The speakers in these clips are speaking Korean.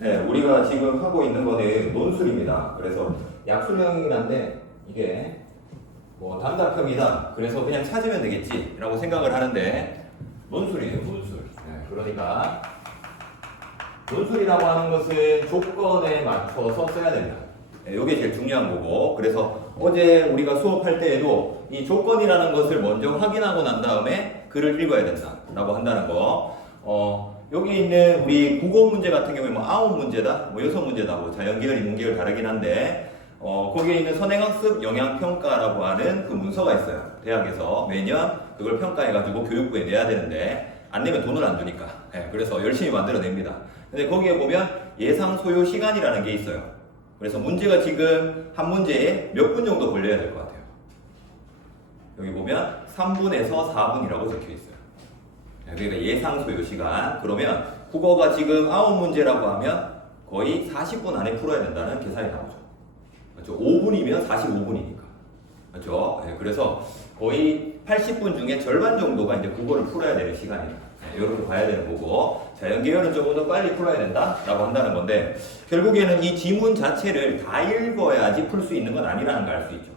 네, 우리가 지금 하고 있는 거는 논술입니다. 그래서 약술형이긴 한데 이게 뭐 단답형이다. 그래서 그냥 찾으면 되겠지라고 생각을 하는데 논술이에요, 논술. 네, 그러니까 논술이라고 하는 것은 조건에 맞춰서 써야 된다. 네, 이게 제일 중요한 거고. 그래서 어제 우리가 수업할 때에도 이 조건이라는 것을 먼저 확인하고 난 다음에 글을 읽어야 된다라고 한다는 거. 여기 있는 우리 국어 문제 같은 경우에 뭐 9문제다, 뭐 6문제다, 뭐 자연계열, 인문계열 다르긴 한데, 거기에 있는 선행학습 영향평가라고 하는 그 문서가 있어요. 대학에서 매년 그걸 평가해가지고 교육부에 내야 되는데, 안 내면 돈을 안 주니까. 네, 그래서 열심히 만들어냅니다. 근데 거기에 보면 예상 소요 시간이라는 게 있어요. 그래서 문제가 지금 한 문제에 몇 분 정도 걸려야 될 것 같아요. 여기 보면 3분에서 4분이라고 적혀 있어요. 그러니까 예상 소요 시간. 그러면 국어가 지금 9문제라고 하면 거의 40분 안에 풀어야 된다는 계산이 나오죠. 그렇죠? 5분이면 45분이니까. 그렇죠? 네, 그래서 거의 80분 중에 절반 정도가 이제 국어를 풀어야 되는 시간이다. 네, 이렇게 봐야 되는 거고, 자연계열은 조금 더 빨리 풀어야 된다라고 한다는 건데, 결국에는 이 지문 자체를 다 읽어야지 풀 수 있는 건 아니라는 걸 알 수 있죠.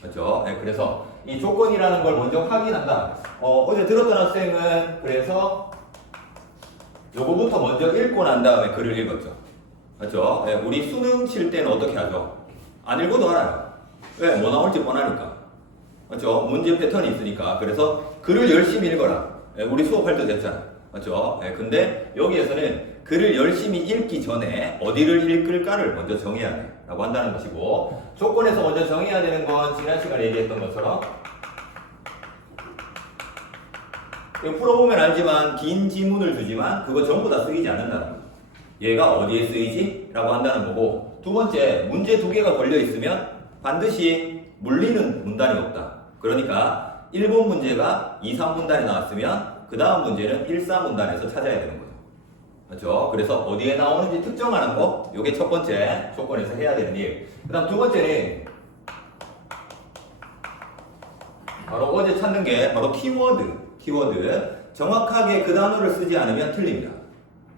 그렇죠? 네, 그래서 이 조건이라는 걸 먼저 확인한다. 어제 들었던 학생은 그래서 요거부터 먼저 읽고 난 다음에 글을 읽었죠. 그렇죠? 네, 우리 수능 칠 때는 어떻게 하죠? 안 읽어도 알아요. 왜? 뭐 나올지 뻔하니까. 그렇죠? 문제 패턴이 있으니까. 그래서 글을 열심히 읽어라. 네, 우리 수업할 때 됐잖아. 그렇죠? 네, 근데 여기에서는 글을 열심히 읽기 전에 어디를 읽을까를 먼저 정해야 돼. 라고 한다는 것이고, 조건에서 먼저 정해야 되는 건 지난 시간에 얘기했던 것처럼, 이거 풀어보면 알지만 긴 지문을 주지만 그거 전부 다 쓰이지 않는다는 거죠. 얘가 어디에 쓰이지? 라고 한다는 거고, 두 번째, 문제 두 개가 걸려 있으면 반드시 물리는 문단이 없다. 그러니까 1번 문제가 2, 3문단이 나왔으면 그 다음 문제는 1, 4문단에서 찾아야 되는 거죠. 그렇죠? 그래서 어디에 나오는지 특정하는 거, 요게 첫 번째 조건에서 해야 되는 일. 그 다음 두 번째는 바로 어제 찾는 게 바로 키워드. 정확하게 그 단어를 쓰지 않으면 틀립니다.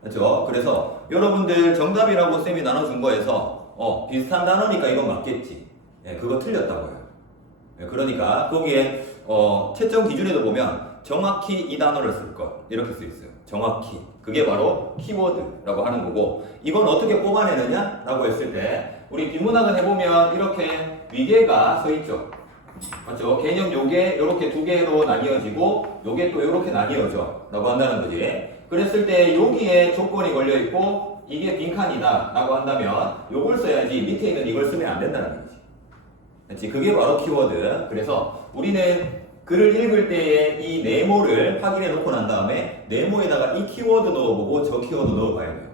그렇죠? 그래서 여러분들 정답이라고 쌤이 나눠준 거에서 비슷한 단어니까 이건 맞겠지. 네, 그거 틀렸다고요. 네, 그러니까 거기에 채점 기준에도 보면 정확히 이 단어를 쓸 것 이렇게 써 있어요. 정확히. 그게 바로 키워드라고 하는 거고, 이건 어떻게 뽑아내느냐? 라고 했을 때 우리 비문학은 해보면 이렇게 위계가 서 있죠. 맞죠? 개념 요게 요렇게 두 개로 나뉘어지고 요게 또 요렇게 나뉘어져 라고 한다는 거지. 그랬을 때 여기에 조건이 걸려 있고 이게 빈칸이다 라고 한다면 요걸 써야지 밑에 있는 이걸 쓰면 안 된다는 거지. 그렇지? 그게 바로 키워드. 그래서 우리는 글을 읽을 때에 이 네모를 확인해 놓고 난 다음에 네모에다가 이 키워드 넣어보고 저 키워드 넣어봐야 돼요.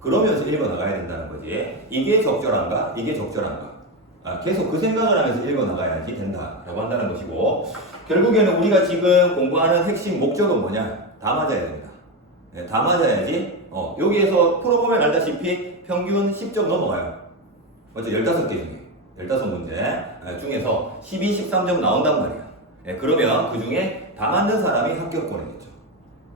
그러면서 읽어 나가야 된다는 거지. 이게 적절한가? 이게 적절한가? 계속 그 생각을 하면서 읽어 나가야지 된다라고 한다는 것이고, 결국에는 우리가 지금 공부하는 핵심 목적은 뭐냐? 다 맞아야 됩니다. 네, 다 맞아야지. 여기에서 풀어보면 알다시피 평균 10점 넘어가요. 맞죠? 15개 중에 15문제 중에서 12, 13점 나온단 말이야. 네, 그러면 그 중에 다 만든 사람이 합격권이겠죠.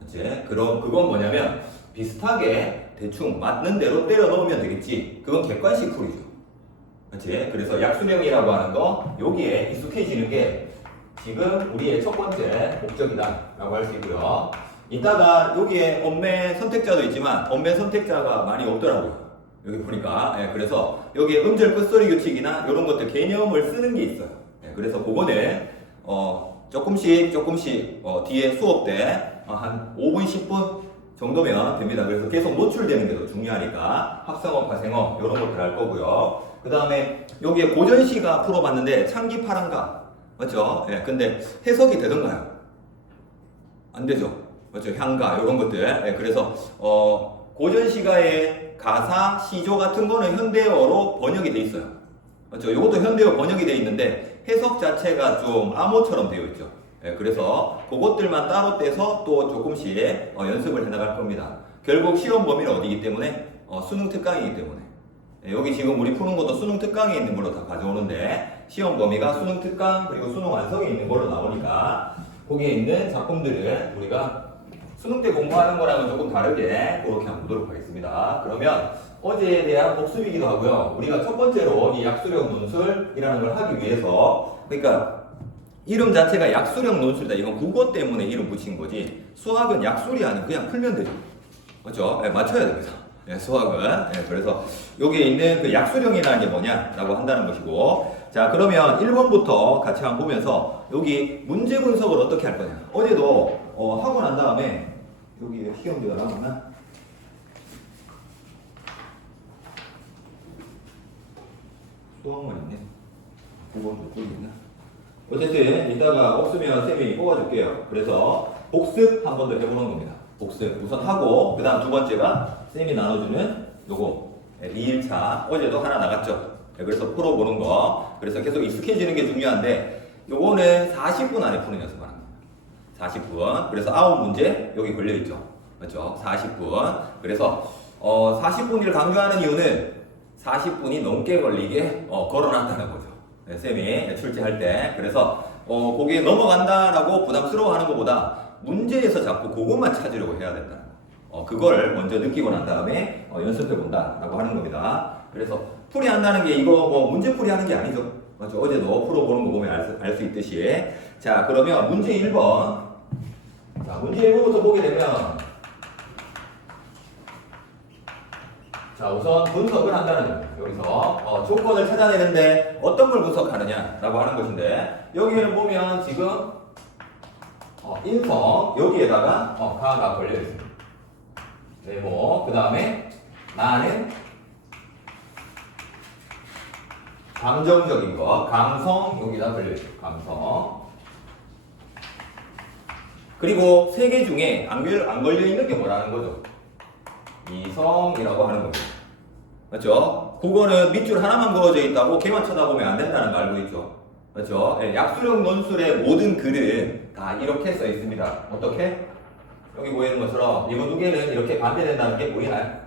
그치? 그럼 그건 뭐냐면 비슷하게 대충 맞는 대로 때려 넣으면 되겠지. 그건 객관식 풀이죠. 그치? 그래서 약수령이라고 하는 거 여기에 익숙해지는 게 지금 우리의 첫 번째 목적이다 라고 할 수 있고요. 이따가 여기에 엄매 선택자도 있지만 엄매 선택자가 많이 없더라고요. 여기 보니까. 그래서 여기에 음절 끝소리 규칙이나 이런 것들 개념을 쓰는 게 있어요. 그래서 그거는 조금씩 뒤에 수업 때 한 5분 10분 정도면 됩니다. 그래서 계속 노출되는 게 더 중요하니까 합성어, 파생어 이런 것들 할 거고요. 그 다음에 여기에 고전시가 풀어봤는데 창기파랑가 맞죠? 근데 해석이 되던가요? 안 되죠. 맞죠? 향가 이런 것들. 그래서 고전시가의 가사, 시조 같은 거는 현대어로 번역이 돼 있어요. 맞죠? 이것도 현대어 번역이 돼 있는데 해석 자체가 좀 암호처럼 되어 있죠. 그래서 그것들만 따로 떼서 또 조금씩 연습을 해나갈 겁니다. 결국 시험 범위는 어디기 때문에 수능 특강이기 때문에 여기 지금 우리 푸는 것도 수능 특강에 있는 걸로 다 가져오는데 시험 범위가 수능 특강 그리고 수능 완성에 있는 걸로 나오니까 거기에 있는 작품들을 우리가 수능 때 공부하는 거랑은 조금 다르게 그렇게 한번 보도록 하겠습니다. 그러면 어제에 대한 복습이기도 하고요. 우리가 첫 번째로 이 약수령 논술이라는 걸 하기 위해서, 그러니까 이름 자체가 약수령 논술이다. 이건 국어 때문에 이름 붙인 거지. 수학은 약술이 아니고 그냥 풀면 되죠. 그렇죠? 네, 맞춰야 됩니다. 네, 수학은. 네, 그래서 여기에 있는 그 약수령이라는 게 뭐냐라고 한다는 것이고. 자, 그러면 1번부터 같이 한번 보면서 여기 문제 분석을 어떻게 할 거냐. 어제도 하고 난 다음에 여기 시험지가 나왔나? 수학만 있네. 9번도 또 있나? 어쨌든 이따가 없으면 쌤이 뽑아줄게요. 그래서 복습 한 번 더 해보는 겁니다. 복습 우선 하고 그 다음 두 번째가 쌤이 나눠주는 요거 2일차 어제도 하나 나갔죠. 그래서 풀어보는 거. 그래서 계속 익숙해지는 게 중요한데 요거는 40분 안에 푸는 연습을 합니다. 40분. 그래서 9문제 여기 걸려있죠. 그렇죠? 40분. 그래서 40분을 강조하는 이유는 40분이 넘게 걸리게 걸어놨다는 거죠. 네, 쌤이 출제할 때. 그래서 거기에 넘어간다라고 부담스러워하는 것보다 문제에서 자꾸 그것만 찾으려고 해야 된다. 그걸 먼저 느끼고 난 다음에 연습해 본다라고 하는 겁니다. 그래서 풀이한다는 게 이거 뭐 문제 풀이하는 게 아니죠. 맞죠? 어제도 풀어보는 거 보면 알 수 있듯이. 자, 그러면 문제 1번. 자, 문제 1번부터 보게 되면 자, 우선 분석을 한다는 거예요. 여기서 조건을 찾아내는데 어떤 걸 분석하느냐라고 하는 것인데 여기를 보면 지금 인성 여기에다가 가가 걸려 있습니다. 네모 그 다음에 나는 감정적인 거 감성 여기다 걸려 있어요. 감성. 그리고 세 개 중에 안 걸려 있는 게 뭐라는 거죠? 이성이라고 하는 겁니다. 맞죠? 국어는 밑줄 하나만 그어져 있다고 걔만 쳐다보면 안 된다는 거 알고 있죠? 맞죠? 약수령 논술의 모든 글은 다 이렇게 써 있습니다. 어떻게? 여기 보이는 것처럼 이거 두 개는 이렇게 반대된다는 게 보이나요?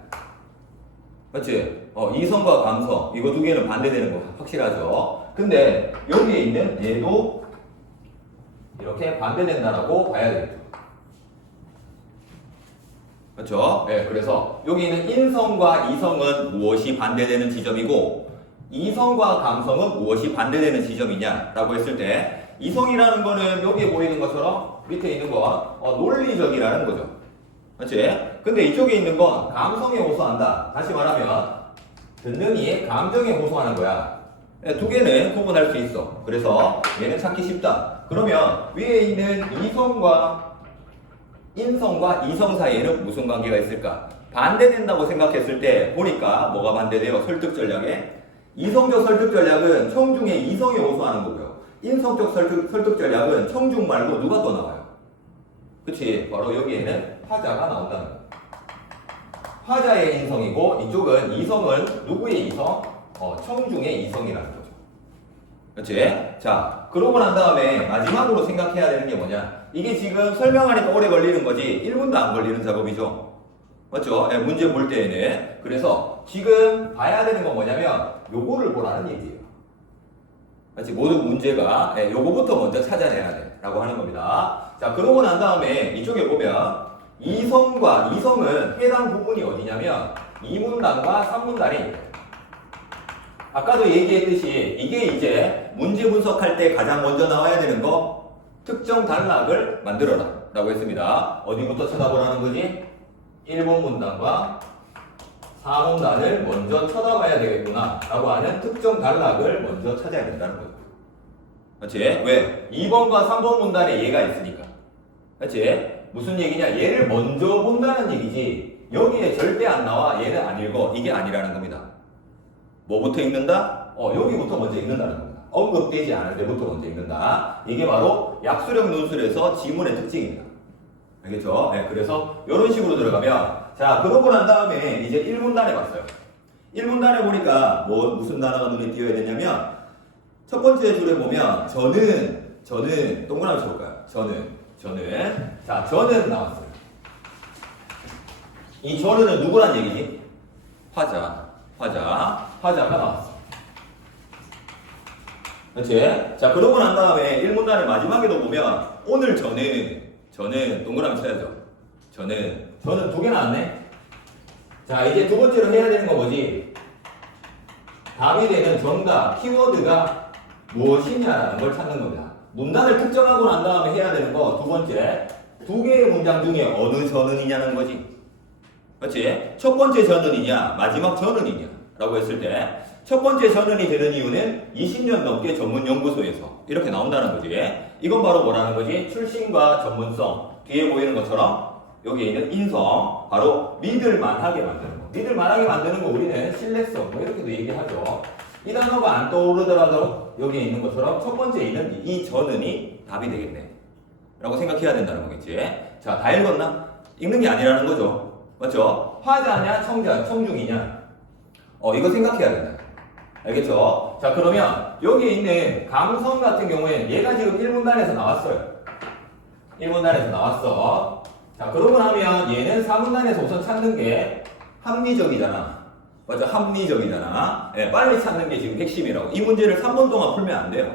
맞지? 이성과 감성 이거 두 개는 반대되는 거 확실하죠? 근데 여기에 있는 얘도 이렇게 반대된다라고 봐야 되겠죠. 그렇죠? 네, 그래서 여기 있는 인성과 이성은 무엇이 반대되는 지점이고 이성과 감성은 무엇이 반대되는 지점이냐라고 했을 때 이성이라는 거는 여기에 보이는 것처럼 밑에 있는 건 논리적이라는 거죠. 그렇지? 근데 이쪽에 있는 건 감성에 호소한다. 다시 말하면 듣는 이의 감정에 호소하는 거야. 네, 두 개는 구분할 수 있어. 그래서 얘는 찾기 쉽다. 그러면 위에 있는 이성과 인성과 이성 사이에는 무슨 관계가 있을까? 반대된다고 생각했을 때 보니까 뭐가 반대돼요? 설득 전략에 이성적 설득 전략은 청중에 이성에 호소하는 거고요. 인성적 설득 전략은 청중 말고 누가 또 나와요? 그치? 바로 여기에는 화자가 나온다는 거예요. 화자의 인성이고 이쪽은 이성은 누구의 이성? 청중의 이성이라는 거죠. 그치? 자, 그러고 난 다음에 마지막으로 생각해야 되는 게 뭐냐? 이게 지금 설명하니까 오래 걸리는 거지 1분도 안 걸리는 작업이죠. 맞죠? 네, 문제 볼 때에는. 그래서 지금 봐야 되는 건 뭐냐면 요거를 보라는 얘기예요. 맞지? 모든 문제가 요거부터 먼저 찾아내야 돼 라고 하는 겁니다. 자, 그러고 난 다음에 이쪽에 보면 이성과 이성은 해당 부분이 어디냐면 2문단과 3문단에 있어요. 아까도 얘기했듯이 이게 이제 문제 분석할 때 가장 먼저 나와야 되는 거 특정 단락을 만들어라 라고 했습니다. 어디부터 쳐다보라는 거지? 1번 문단과 4문단을 먼저 쳐다봐야 되겠구나 라고 하는 특정 단락을 먼저 찾아야 된다는 거죠. 그렇지? 왜? 2번과 3번 문단에 얘가 있으니까. 그렇지? 무슨 얘기냐? 얘를 먼저 본다는 얘기지 여기에 절대 안 나와 얘는 안 읽어 이게 아니라는 겁니다. 뭐부터 읽는다? 여기부터 먼저 읽는다는 겁니다. 언급되지 않을 때부터 먼저 읽는다. 이게 바로 약수령 논술에서 지문의 특징입니다. 알겠죠? 네, 그래서 이런 식으로 들어가면 자, 그러고 난 다음에 이제 1문단에 봤어요. 1문단에 보니까 무슨 단어가 눈에 띄어야 되냐면 첫 번째 줄에 보면 저는 동그라미 쳐볼까요? 저는 자, 저는 나왔어요. 이 저는 누구란 얘기지? 화자가 나왔어. 그렇지? 자, 그러고 난 다음에 1문단의 마지막에도 보면 오늘 저는 동그라미 쳐야죠. 저는 두 개 나왔네. 자, 이제 두 번째로 해야 되는 거 뭐지? 답이 되는 정답, 키워드가 무엇이냐라는 걸 찾는 겁니다. 문단을 특정하고 난 다음에 해야 되는 거 두 번째, 두 개의 문장 중에 어느 전은이냐는 거지. 그렇지? 첫 번째 전은이냐, 마지막 전은이냐 라고 했을 때 첫 번째 전은이 되는 이유는 20년 넘게 전문연구소에서 이렇게 나온다는 거지. 이건 바로 뭐라는 거지? 출신과 전문성, 뒤에 보이는 것처럼 여기에 있는 인성, 바로 믿을만하게 만드는 거. 믿을만하게 만드는 거 우리는 신뢰성, 뭐 이렇게도 얘기하죠. 이 단어가 안 떠오르더라도 여기에 있는 것처럼 첫 번째 있는 이 전은이 답이 되겠네 라고 생각해야 된다는 거겠지. 자, 다 읽었나? 읽는 게 아니라는 거죠. 맞죠? 화자냐, 청자, 청중이냐? 이거 생각해야 된다. 알겠죠? 자, 그러면 여기에 있는 감성 같은 경우에는 얘가 지금 1문단에서 나왔어요. 1문단에서 나왔어. 자, 그러고 나면 얘는 4문단에서 우선 찾는 게 합리적이잖아. 맞죠? 합리적이잖아. 예, 빨리 찾는 게 지금 핵심이라고. 이 문제를 3분 동안 풀면 안 돼요.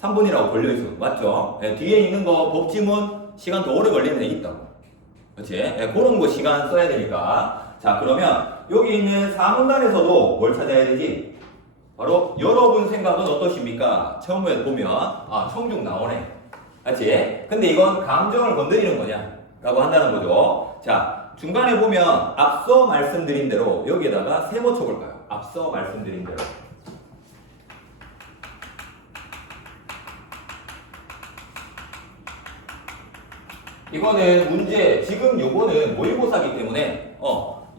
3분이라고 걸려있어. 맞죠? 예, 뒤에 있는 거 법지문 시간 더 오래 걸리는 애 있다고. 그렇지? 예, 그런 거 시간 써야 되니까. 자, 그러면 여기 있는 4문단에서도 뭘 찾아야 되지? 바로 여러분 생각은 어떠십니까? 처음에 보면 청중 나오네. 맞지? 근데 이건 감정을 건드리는 거냐? 라고 한다는 거죠. 자, 중간에 보면 앞서 말씀드린 대로 여기에다가 세모 쳐볼까요? 앞서 말씀드린 대로. 이거는 문제, 지금 요거는 모의고사이기 때문에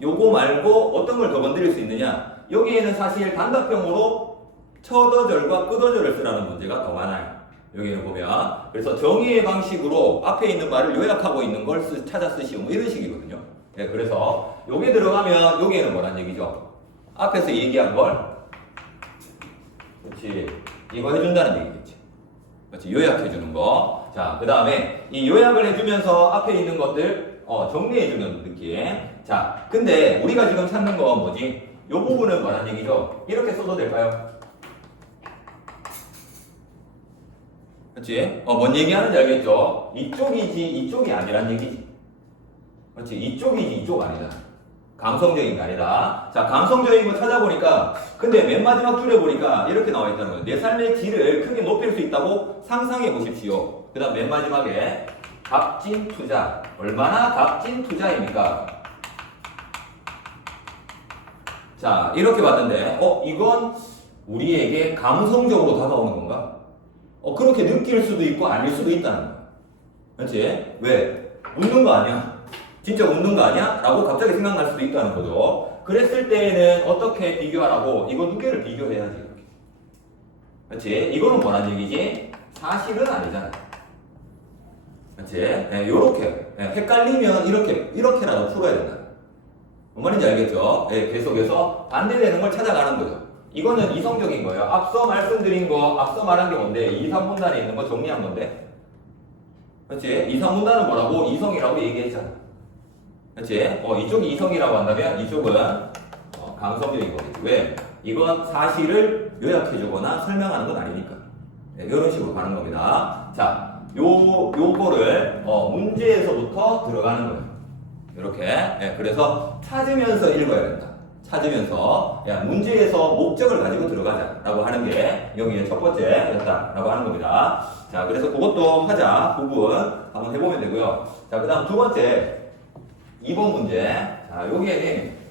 요거 말고 어떤 걸 더 건드릴 수 있느냐? 여기에는 사실 단답형으로 첫어절과 끝어절을 쓰라는 문제가 더 많아요. 여기는 보면. 그래서 정의의 방식으로 앞에 있는 말을 요약하고 있는 걸 찾아 쓰시오. 뭐 이런 식이거든요. 네, 그래서 요게 들어가면 여기에는 뭐란 얘기죠? 앞에서 얘기한 걸 그렇지. 이거 해준다는 얘기겠지. 그렇지. 요약해주는 거. 자, 그 다음에 이 요약을 해주면서 앞에 있는 것들 정리해주는 느낌. 자, 근데 우리가 지금 찾는 건 뭐지? 요 부분은 뭐란 얘기죠? 이렇게 써도 될까요? 그렇지? 뭔 얘기하는지 알겠죠? 이쪽이지 이쪽이 아니란 얘기지. 그렇지? 이쪽이지 이쪽 아니다. 감성적인 게 아니다. 자, 감성적인 거 찾아보니까 근데 맨 마지막 줄에 보니까 이렇게 나와 있다는 거예요. 내 삶의 질을 크게 높일 수 있다고 상상해 보십시오. 그 다음 맨 마지막에 값진 투자. 얼마나 값진 투자입니까? 자, 이렇게 봤는데 이건 우리에게 감성적으로 다가오는 건가? 그렇게 느낄 수도 있고 아닐 수도 있다는 거야. 그렇지? 왜? 웃는 거 아니야? 진짜 웃는 거 아니야? 라고 갑자기 생각날 수도 있다는 거죠. 그랬을 때에는 어떻게 비교하라고? 이거 두 개를 비교해야지. 이렇게. 그렇지? 이거는 뭐란 얘기지? 사실은 아니잖아. 그렇지? 네, 요렇게. 네, 헷갈리면 이렇게라도 풀어야 된다. 뭔 말인지 알겠죠? 네, 계속해서 반대되는 걸 찾아가는 거죠. 이거는 이성적인 거예요. 앞서 말씀드린 거, 앞서 말한 게 뭔데? 2, 3문단에 있는 거 정리한 건데. 그렇지? 2, 3문단은 뭐라고? 이성이라고 얘기했잖아. 그렇지? 이쪽이 이성이라고 한다면 이쪽은 감성적인 거겠지. 왜? 이건 사실을 요약해주거나 설명하는 건 아니니까. 네, 이런 식으로 가는 겁니다. 자, 요거를 문제에서부터 들어가는 거예요. 이렇게. 네, 그래서 찾으면서 읽어야 된다. 찾으면서 문제에서 목적을 가지고 들어가자라고 하는 게 여기의 첫 번째였다라고 하는 겁니다. 자, 그래서 그것도 하자 부분 한번 해보면 되고요. 자, 그 다음 두 번째 2번 문제. 자, 여기에는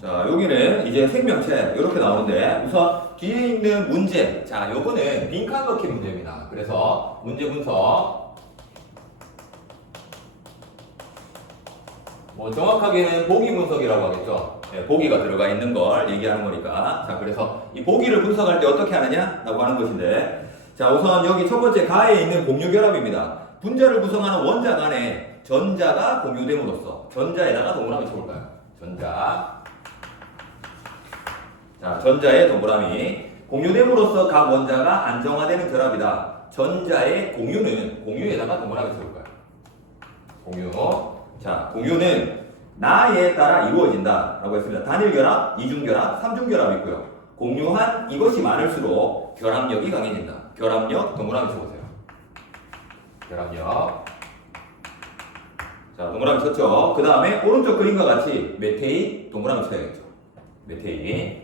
자, 여기는 이제 생명체 이렇게 나오는데 우선 뒤에 있는 문제. 자, 요거는 빈칸 넣기 문제입니다. 그래서 문제 분석. 정확하게는 보기 분석이라고 하겠죠. 네, 보기가 들어가 있는 걸 얘기하는 거니까. 자, 그래서 이 보기를 분석할 때 어떻게 하느냐라고 하는 것인데, 자, 우선 여기 첫 번째 가에 있는 공유 결합입니다. 분자를 구성하는 원자 간에 전자가 공유됨으로써 전자에다가 동그라미 쳐볼까요? 전자. 자, 전자의 동그라미. 공유됨으로써 각 원자가 안정화되는 결합이다. 전자의 공유는 공유에다가 동그라미 쳐볼까요? 공유. 자, 공유는 나에 따라 이루어진다 라고 했습니다. 단일결합, 이중결합, 삼중결합이 있고요. 공유한 이것이 많을수록 결합력이 강해진다. 결합력 동그라미 쳐보세요. 결합력. 자, 동그라미 쳤죠. 그 다음에 오른쪽 그림과 같이 메테인 동그라미 쳐야겠죠. 메테인.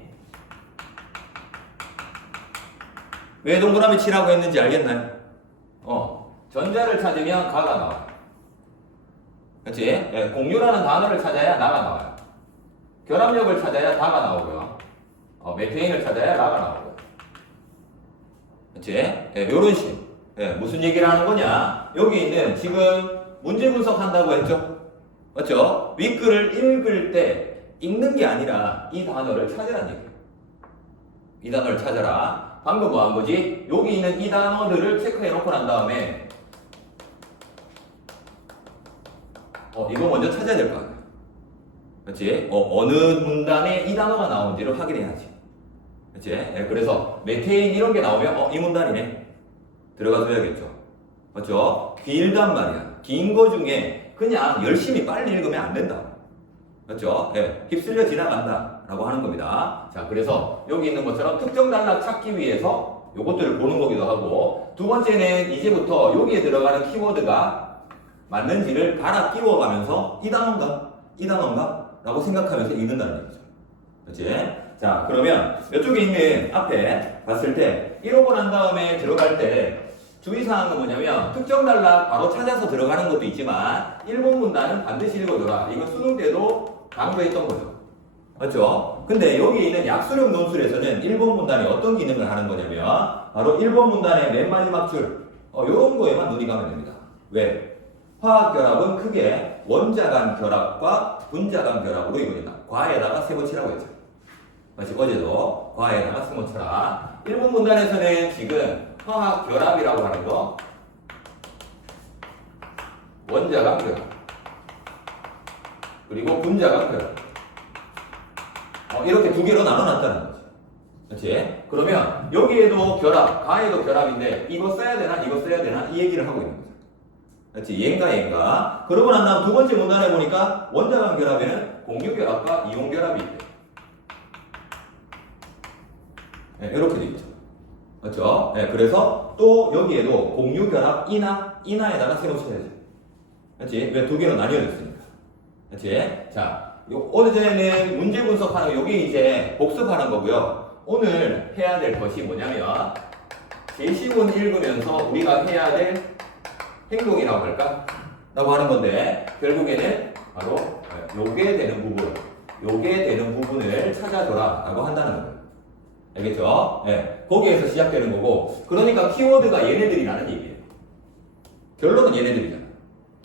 왜 동그라미 치라고 했는지 알겠나요? 전자를 찾으면 가가 나와요. 그렇지? 예, 공유라는 단어를 찾아야 나가 나와요. 결합력을 찾아야 다가 나오고요. 메테인을 찾아야 라가 나오고요. 그렇지? 예, 요런 식. 예, 무슨 얘기를 하는 거냐? 여기 있는 지금 문제 분석한다고 했죠? 맞죠? 윗글을 읽을 때 읽는 게 아니라 이 단어를 찾으라는 얘기예요. 이 단어를 찾아라. 방금 뭐 한 거지? 여기 있는 이 단어들을 체크해 놓고 난 다음에 이거 먼저 찾아야 될 거 아니야. 그렇지? 어느 문단에 이 단어가 나온지를 확인해야지. 그렇지? 예, 그래서 메테인 이런 게 나오면 이 문단이네. 들어가 줘야겠죠. 맞죠? 길단 말이야. 긴 거 중에 그냥 열심히 빨리 읽으면 안 된다. 맞죠? 예, 휩쓸려 지나간다 라고 하는 겁니다. 자, 그래서 여기 있는 것처럼 특정 단락 찾기 위해서 요것들을 보는 거기도 하고, 두 번째는 이제부터 여기에 들어가는 키워드가 맞는지를 갈아 끼워가면서 이 단어인가? 라고 생각하면서 읽는다는 얘기죠. 그렇지? 자, 그러면 이쪽에 있는 앞에 봤을 때 이러고 난 다음에 들어갈 때 주의사항은 뭐냐면 특정 단락 바로 찾아서 들어가는 것도 있지만 일본 문단은 반드시 읽어줘라. 이거 수능 때도 강조했던 거죠. 맞죠? 근데 여기 있는 약수령 논술에서는 일본 문단이 어떤 기능을 하는 거냐면 바로 일본 문단의 맨 마지막 줄 요런 거에만 눈이 가면 됩니다. 왜? 화학결합은 크게 원자 간 결합과 분자 간 결합으로 이루어진다. 과에다가 세모치라고 했죠. 마치 어제도 과에다가 세모쳐라. 일본 문단에서는 지금 화학결합이라고 하는 거 원자 간 결합 그리고 분자 간 결합 이렇게 두 개로 나눠놨다는 거죠. 그렇지? 그러면 여기에도 결합, 가에도 결합인데 이거 써야 되나 이거 써야 되나 이 얘기를 하고 있는 거죠. 그렇지? 얘인가. 그러고 난 다음 두 번째 문단에 보니까 원자 간 결합에는 공유 결합과 이온 결합이 있대. 네, 이렇게 돼 있죠. 맞죠? 네, 그래서 또 여기에도 공유 결합 이나에다가 세로 쳐야죠. 그렇지? 왜 두 개로 나뉘어져 있으니까. 그렇지? 자, 어제는 문제 분석하는 거, 여기 이제 복습하는 거고요. 오늘 해야 될 것이 뭐냐면 제시문 읽으면서 우리가 해야 될 행동이라고 할까? 라고 하는 건데 결국에는 바로 요게 되는 부분을 찾아줘라 라고 한다는 거예요. 알겠죠? 네, 거기에서 시작되는 거고, 그러니까 키워드가 얘네들이라는 얘기예요. 결론은 얘네들이잖아.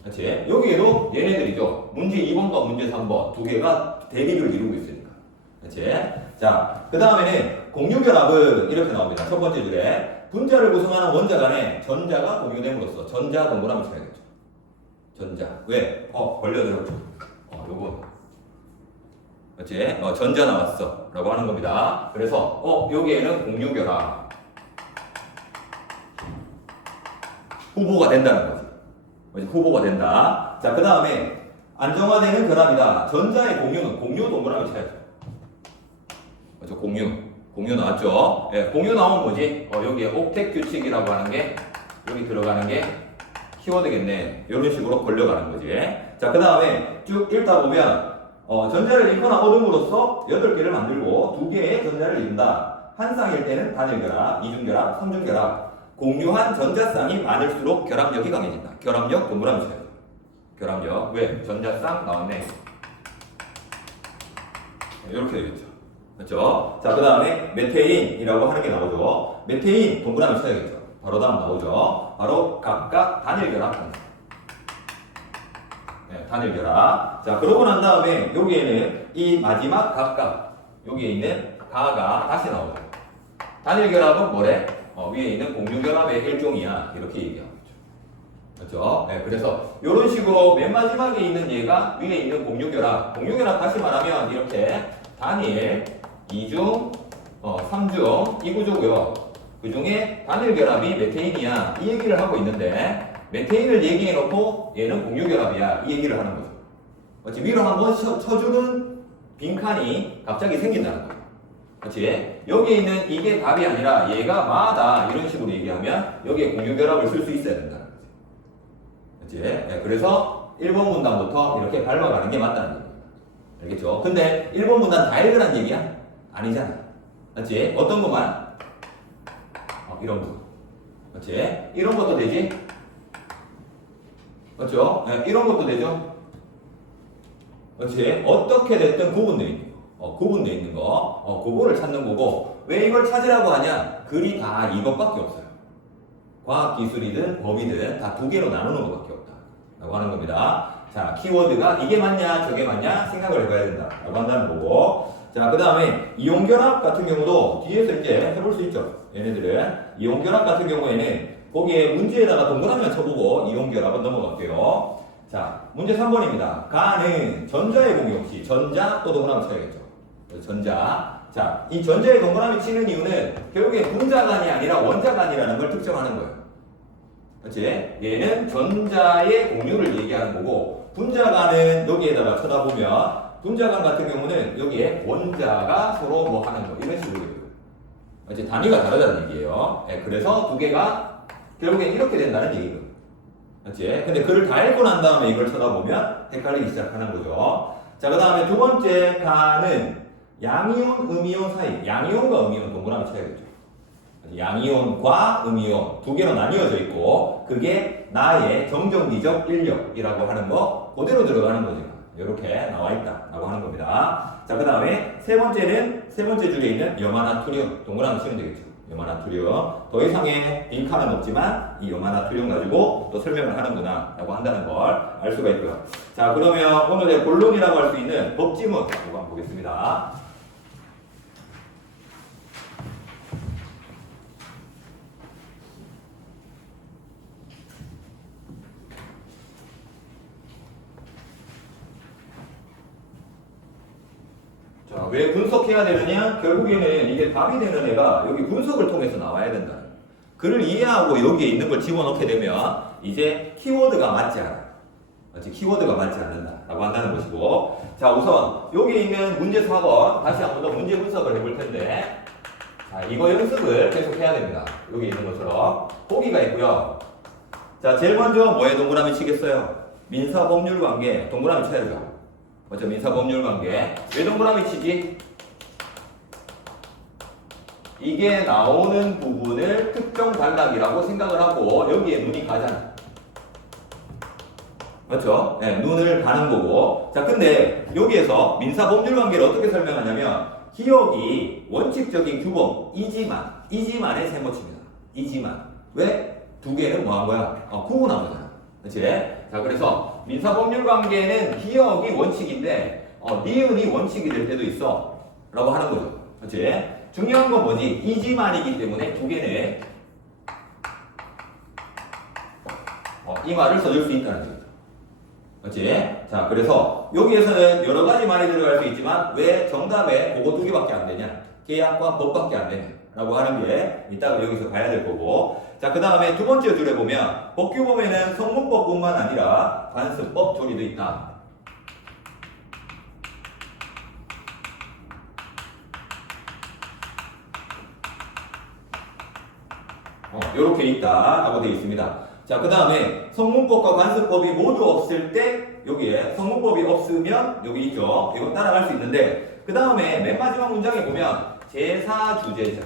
그렇지? 여기에도 얘네들이죠. 문제 2번과 문제 3번 두 개가 대비를 이루고 있으니까. 그렇지? 자, 그 다음에는 공유결합은 이렇게 나옵니다. 첫 번째 줄에 분자를 구성하는 원자 간에 전자가 공유됨으로써 전자 동그라미 쳐야겠죠. 전자. 왜? 걸려들었죠. 요거. 그렇지? 전자 나왔어. 라고 하는 겁니다. 그래서, 여기에는 공유결합. 후보가 된다는 거지. 후보가 된다. 자, 그 다음에 안정화되는 결합이다. 전자의 공유는 공유 동그라미 쳐야죠. 맞죠? 공유 나왔죠? 예, 공유 나오면 뭐지? 여기에 옥텟 규칙이라고 하는 게 여기 들어가는 게 키워드겠네. 이런 식으로 걸려가는 거지. 자, 그 다음에 쭉 읽다 보면 전자를 읽거나 얻음으로써 8개를 만들고 2개의 전자를 읽는다. 한 쌍일 때는 단일결합, 이중결합, 삼중결합. 공유한 전자쌍이 많을수록 결합력이 강해진다. 결합력 동그라미 쳐요. 결합력. 왜? 전자쌍 나왔네. 이렇게 되겠죠. 그렇죠? 자, 그 다음에 메테인이라고 하는 게 나오죠. 메테인 동그라미 쳐야겠죠. 바로 다음 나오죠. 바로 각각 단일결합. 네, 단일결합. 자, 그러고 난 다음에 여기에는 이 마지막 각각 여기에 있는 가가 다시 나오죠. 단일결합은 뭐래? 위에 있는 공유결합의 일종이야. 이렇게 얘기하고 있죠. 그렇죠? 네, 그래서 이런 식으로 맨 마지막에 있는 얘가 위에 있는 공유결합. 공유결합 다시 말하면 이렇게 단일, 이중, 삼중 이 구조고요. 그 중에 단일결합이 메테인이야. 이 얘기를 하고 있는데 메테인을 얘기해놓고 얘는 공유결합이야. 이 얘기를 하는 거죠. 그렇지? 위로 한번 쳐주는 빈칸이 갑자기 생긴다는 거죠. 그렇지? 여기에 있는 이게 답이 아니라 얘가 마다 이런 식으로 얘기하면 여기에 공유결합을 쓸 수 있어야 된다는 거지. 그렇지? 네, 그래서 1번 문단부터 이렇게 밟아가는 게 맞다는 얘기입니다. 알겠죠? 근데 1번 문단 다 읽으란 얘기야? 아니잖아. 그렇지? 어떤 것만? 이런 거. 그렇지? 이런 것도 되지? 그렇죠? 네, 이런 것도 되죠? 그렇지? 어떻게 됐든 구분되어 있는 거. 구분되어 있는 거. 그거를 찾는 거고. 왜 이걸 찾으라고 하냐? 글이 다 이것밖에 없어요. 과학기술이든 법이든 다 두 개로 나누는 것밖에 없다. 라고 하는 겁니다. 자, 키워드가 이게 맞냐, 저게 맞냐 생각을 해봐야 된다. 라고 한다는 거고. 자, 그 다음에 이온결합 같은 경우도 뒤에서 이제 해볼 수 있죠. 얘네들은. 이온결합 같은 경우에는 거기에 문제에다가 동그라미만 쳐보고 이온결합은 넘어갈게요. 자, 문제 3번입니다. 가는 전자의 공유 없이 전자 또 동그라미 쳐야겠죠. 전자. 자, 이 전자의 동그라미 치는 이유는 결국에 분자간이 아니라 원자간이라는 걸 특정하는 거예요. 그렇지? 얘는 전자의 공유를 얘기하는 거고 분자간은 여기에다가 쳐다보면 분자간 같은 경우는 여기에 원자가 서로 뭐 하는 거 이런 식으로 이제 단위가 다르다는 얘기예요. 네, 그래서 두 개가 결국엔 이렇게 된다는 얘기거든요. 그렇지? 근데 글을 다 읽고 난 다음에 이걸 쳐다보면 헷갈리기 시작하는 거죠. 자, 그 다음에 두 번째 가는 양이온, 음이온 사이. 양이온과 음이온 동그라미 쳐야겠죠. 양이온과 음이온 두 개로 나뉘어져 있고 그게 나의 정정기적 인력이라고 하는 거 그대로 들어가는 거죠. 이렇게 나와 있다라고 하는 겁니다. 자, 그 다음에 세 번째 줄에 있는 염화나트륨 동그라미 치면 되겠죠. 염화나트륨 더 이상의 빈칸은 없지만 이 염화나트륨 가지고 또 설명을 하는구나 라고 한다는 걸 알 수가 있고요. 자, 그러면 오늘의 본론이라고 할 수 있는 법지문 한번 보겠습니다. 자, 왜 분석해야 되느냐? 결국에는 이게 답이 되는 애가 여기 분석을 통해서 나와야 된다. 글을 이해하고 여기에 있는 걸 집어넣게 되면 이제 키워드가 맞지 않아. 그렇지? 키워드가 맞지 않는다라고 한다는 것이고. 자, 우선 여기 있는 문제 4번 다시 한 번 더 문제 분석을 해볼 텐데 자, 이거 연습을 계속 해야 됩니다. 여기 있는 것처럼 보기가 있고요. 자, 제일 먼저 뭐에 동그라미 치겠어요? 민사법률관계 동그라미 쳐야죠. 먼저 민사법률관계 왜 동그라미 치지? 이게 나오는 부분을 특정 단락이라고 생각을 하고 여기에 눈이 가잖아. 그렇죠? 네, 눈을 가는 거고. 자, 근데 여기에서 민사법률관계를 어떻게 설명하냐면 기억이 원칙적인 규범이지만의 세모칩니다. 이지만. 왜? 두 개는 뭐 한 거야? 구분한 거잖아. 그렇지? 자, 그래서 민사법률관계는 기억이 원칙인데 니은이 원칙이 될 때도 있어 라고 하는 거죠. 그렇지? 중요한 건 뭐지? 이지만이기 때문에 두 개는 이 말을 써줄 수 있다는 거죠. 그렇지? 자, 그래서 여기에서는 여러 가지 말이 들어갈 수 있지만 왜 정답에 그거 두 개밖에 안 되냐? 계약과 법밖에 안 되냐? 라고 하는 게 이따가 여기서 봐야 될 거고. 자, 그 다음에 두 번째 줄에 보면 법규범에는 성문법뿐만 아니라 관습법 조리도 있다. 이렇게 있다라고 되어 있습니다. 자, 그 다음에 성문법과 관습법이 모두 없을 때 여기에 성문법이 없으면 여기 있죠. 이거 따라갈 수 있는데 그 다음에 맨 마지막 문장에 보면 제사주제자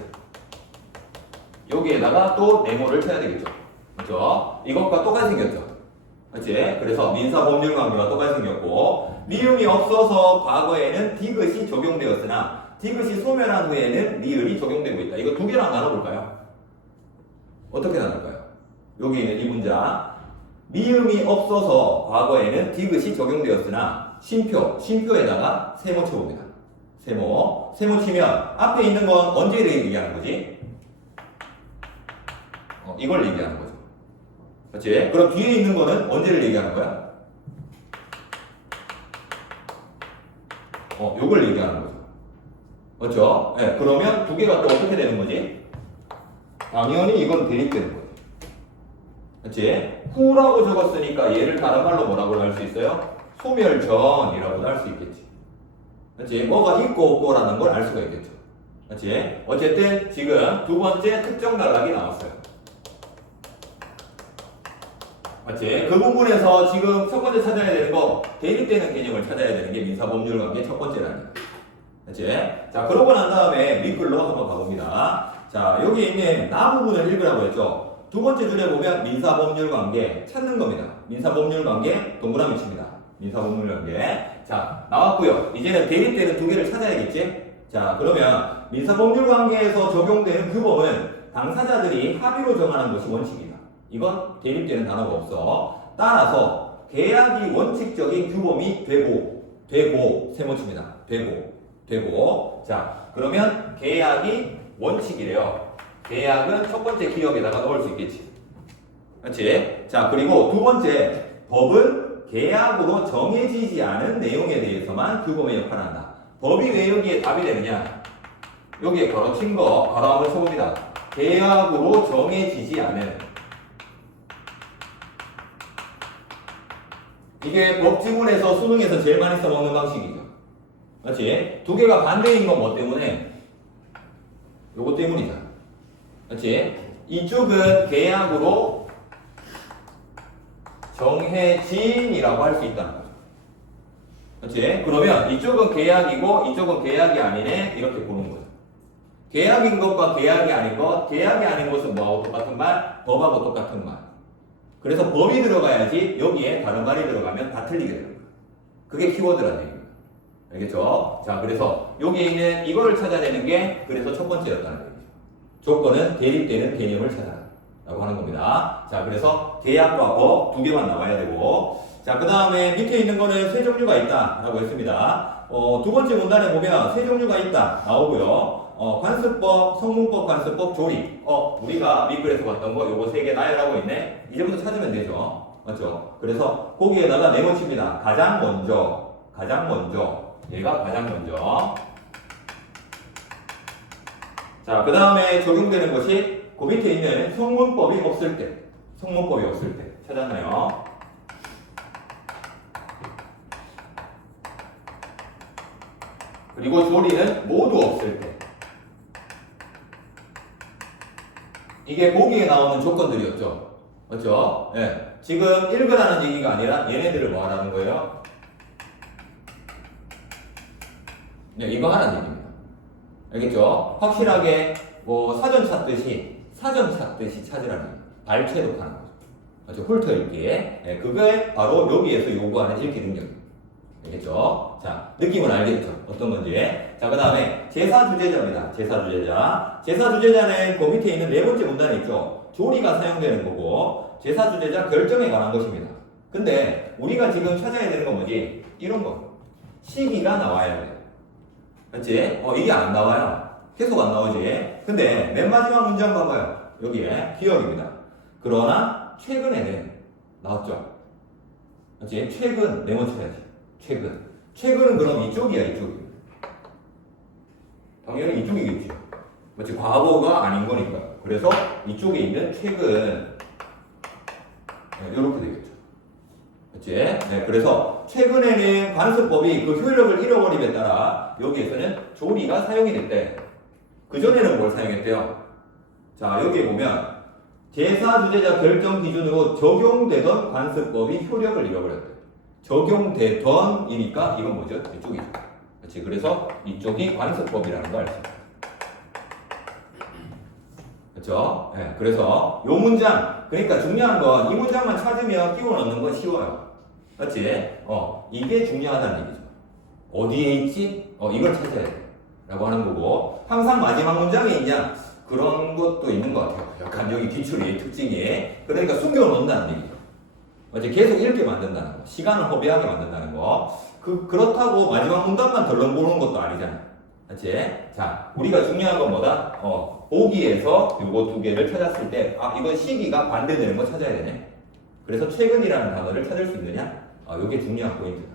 여기에다가 또 네모를 쳐야 되겠죠. 그렇죠? 이것과 똑같이 생겼죠. 그렇지? 그래서 민사법률관계와 똑같이 생겼고 미음이 없어서 과거에는 디귿이 적용되었으나 디귿이 소멸한 후에는 리을이 적용되고 있다. 이거 두 개랑 나눠볼까요? 어떻게 나눌까요? 여기 있는 이 문장 미음이 없어서 과거에는 디귿이 적용되었으나 쉼표에다가 세모 쳐봅니다. 세모 치면 앞에 있는 건 언제를 얘기하는 거지? 이걸 얘기하는 거죠. 그렇지? 그럼 뒤에 있는 거는 언제를 얘기하는 거야? 요걸 얘기하는 거죠. 그렇죠? 네, 그러면 두 개가 또 어떻게 되는 거지? 당연히 이건 대립되는 거죠. 그렇지? 후라고 적었으니까 얘를 다른 말로 뭐라고 할 수 있어요? 소멸전이라고도 할 수 있겠지. 그렇지? 뭐가 있고 없고라는 걸 알 수가 있겠죠. 그렇지? 어쨌든 지금 두 번째 특정 단락이 나왔어요. 맞지? 그 부분에서 지금 첫 번째 찾아야 되는 거 대립되는 개념을 찾아야 되는 게 민사법률관계 첫 번째라는 거. 그치? 자, 그러고 난 다음에 밑글로 한번 가봅니다. 자, 여기 있는 나 부분을 읽으라고 했죠. 두 번째 줄에 보면 민사법률관계 찾는 겁니다. 민사법률관계 동그라미 칩니다. 민사법률관계. 자, 나왔고요. 이제는 대립되는 두 개를 찾아야겠지? 자, 그러면 민사법률관계에서 적용되는 규범은 당사자들이 합의로 정하는 것이 원칙이다. 이건 대립되는 단어가 없어. 따라서 계약이 원칙적인 규범이 되고 세모칩니다. 되고 자, 그러면 계약이 원칙이래요. 계약은 첫 번째 기억에다가 넣을 수 있겠지. 그렇지? 자, 그리고 두 번째, 법은 계약으로 정해지지 않은 내용에 대해서만 규범의 역할을 한다. 법이 왜 여기에 답이 되느냐? 여기에 걸어친 거, 바로 한번 쳐봅니다. 계약으로 정해지지 않은. 이게 법지문에서 수능에서 제일 많이 써먹는 방식이죠. 그렇지? 두 개가 반대인 건 뭐 때문에? 요거 때문이잖아. 그렇지? 이쪽은 계약으로 정해진이라고 할 수 있다는 거죠. 그렇지? 그러면 이쪽은 계약이고 이쪽은 계약이 아니네 이렇게 보는 거죠. 계약인 것과 계약이 아닌 것, 계약이 아닌 것은 뭐하고 똑같은 말? 법하고 똑같은 말. 그래서 법이 들어가야지 여기에 다른 말이 들어가면 다 틀리게 되는 거예요. 그게 키워드라는 얘기입니다. 알겠죠? 자, 그래서 여기에 있는 이거를 찾아내는 게 그래서 첫 번째였다는 얘기죠. 조건은 대립되는 개념을 찾아라 라고 하는 겁니다. 자, 그래서 계약과 법 두 개만 나와야 되고, 자, 그 다음에 밑에 있는 거는 세 종류가 있다 라고 했습니다. 두 번째 문단에 보면 세 종류가 있다 나오고요. 관습법, 성문법, 관습법, 조립. 우리가 밑글에서 봤던 거 요거 세 개 나열하고 있네. 이제부터 찾으면 되죠. 맞죠? 그래서 거기에다가 네모칩니다. 가장 먼저. 얘가 가장 먼저. 자, 그 다음에 적용되는 것이 그 밑에 있는 성문법이 없을 때. 찾았나요? 그리고 조리는 모두 없을 때. 이게 보기에 나오는 조건들이었죠. 맞죠? 네. 지금 읽으라는 얘기가 아니라 얘네들을 뭐 하라는 거예요? 네, 이거 하라는 얘기입니다. 알겠죠? 확실하게 뭐 사전 찾듯이 찾으라는 얘기. 발췌독하는 거죠. 맞죠? 훑어읽기. 네, 그게 바로 여기에서 요구하는 읽기 능력입니다. 알겠죠? 자, 느낌은 알겠죠? 어떤 건지. 자, 그 다음에 제사주제자입니다. 제사주제자는 그 밑에 있는 네 번째 문단에 있죠. 조리가 사용되는 거고, 제사주제자 결정에 관한 것입니다. 근데 우리가 지금 찾아야 되는 건 뭐지? 이런 거. 시기가 나와야 돼. 그렇지? 이게 안 나와요. 계속 안 나오지. 근데 맨 마지막 문장 봐봐요. 여기에 기억입니다. 그러나 최근에는 나왔죠. 그렇지? 최근 네모쳐야지. 최근은 그럼 이쪽이야. 당연히 이쪽이겠지. 마치 과거가 아닌 거니까. 그래서 이쪽에 있는 최근 이렇게 되겠죠. 그렇지? 네, 그래서 최근에는 관습법이 그 효력을 잃어버림에 따라 여기에서는 조리가 사용이 됐대. 그전에는 뭘 사용했대요? 자, 여기에 보면 제사주제자 결정 기준으로 적용되던 관습법이 효력을 잃어버렸대. 적용되던이니까 이건 뭐죠? 이쪽이죠. 그렇지? 그래서 이쪽이 관습법이라는 걸 알 수 있어요. 그렇죠? 네, 그래서 요 문장, 그러니까 중요한 건 이 문장만 찾으면 끼워 넣는 건 쉬워요. 그렇지? 이게 중요하다는 얘기죠. 어디에 있지? 이걸 찾아야 돼. 라고 하는 거고, 항상 마지막 문장에 있냐? 그런 것도 있는 것 같아요. 약간 여기 기출이 특징이. 그러니까 숨겨 놓는다는 얘기죠. 맞지? 계속 읽게 만든다는 거. 시간을 허비하게 만든다는 거. 그렇다고 마지막 문단만 덜렁보는 것도 아니잖아요. 맞지? 자, 우리가 중요한 건 뭐다? 보기에서 요거 두 개를 찾았을 때, 이건 시기가 반대되는 거 찾아야 되네. 그래서 최근이라는 단어를 찾을 수 있느냐? 요게 중요한 포인트다.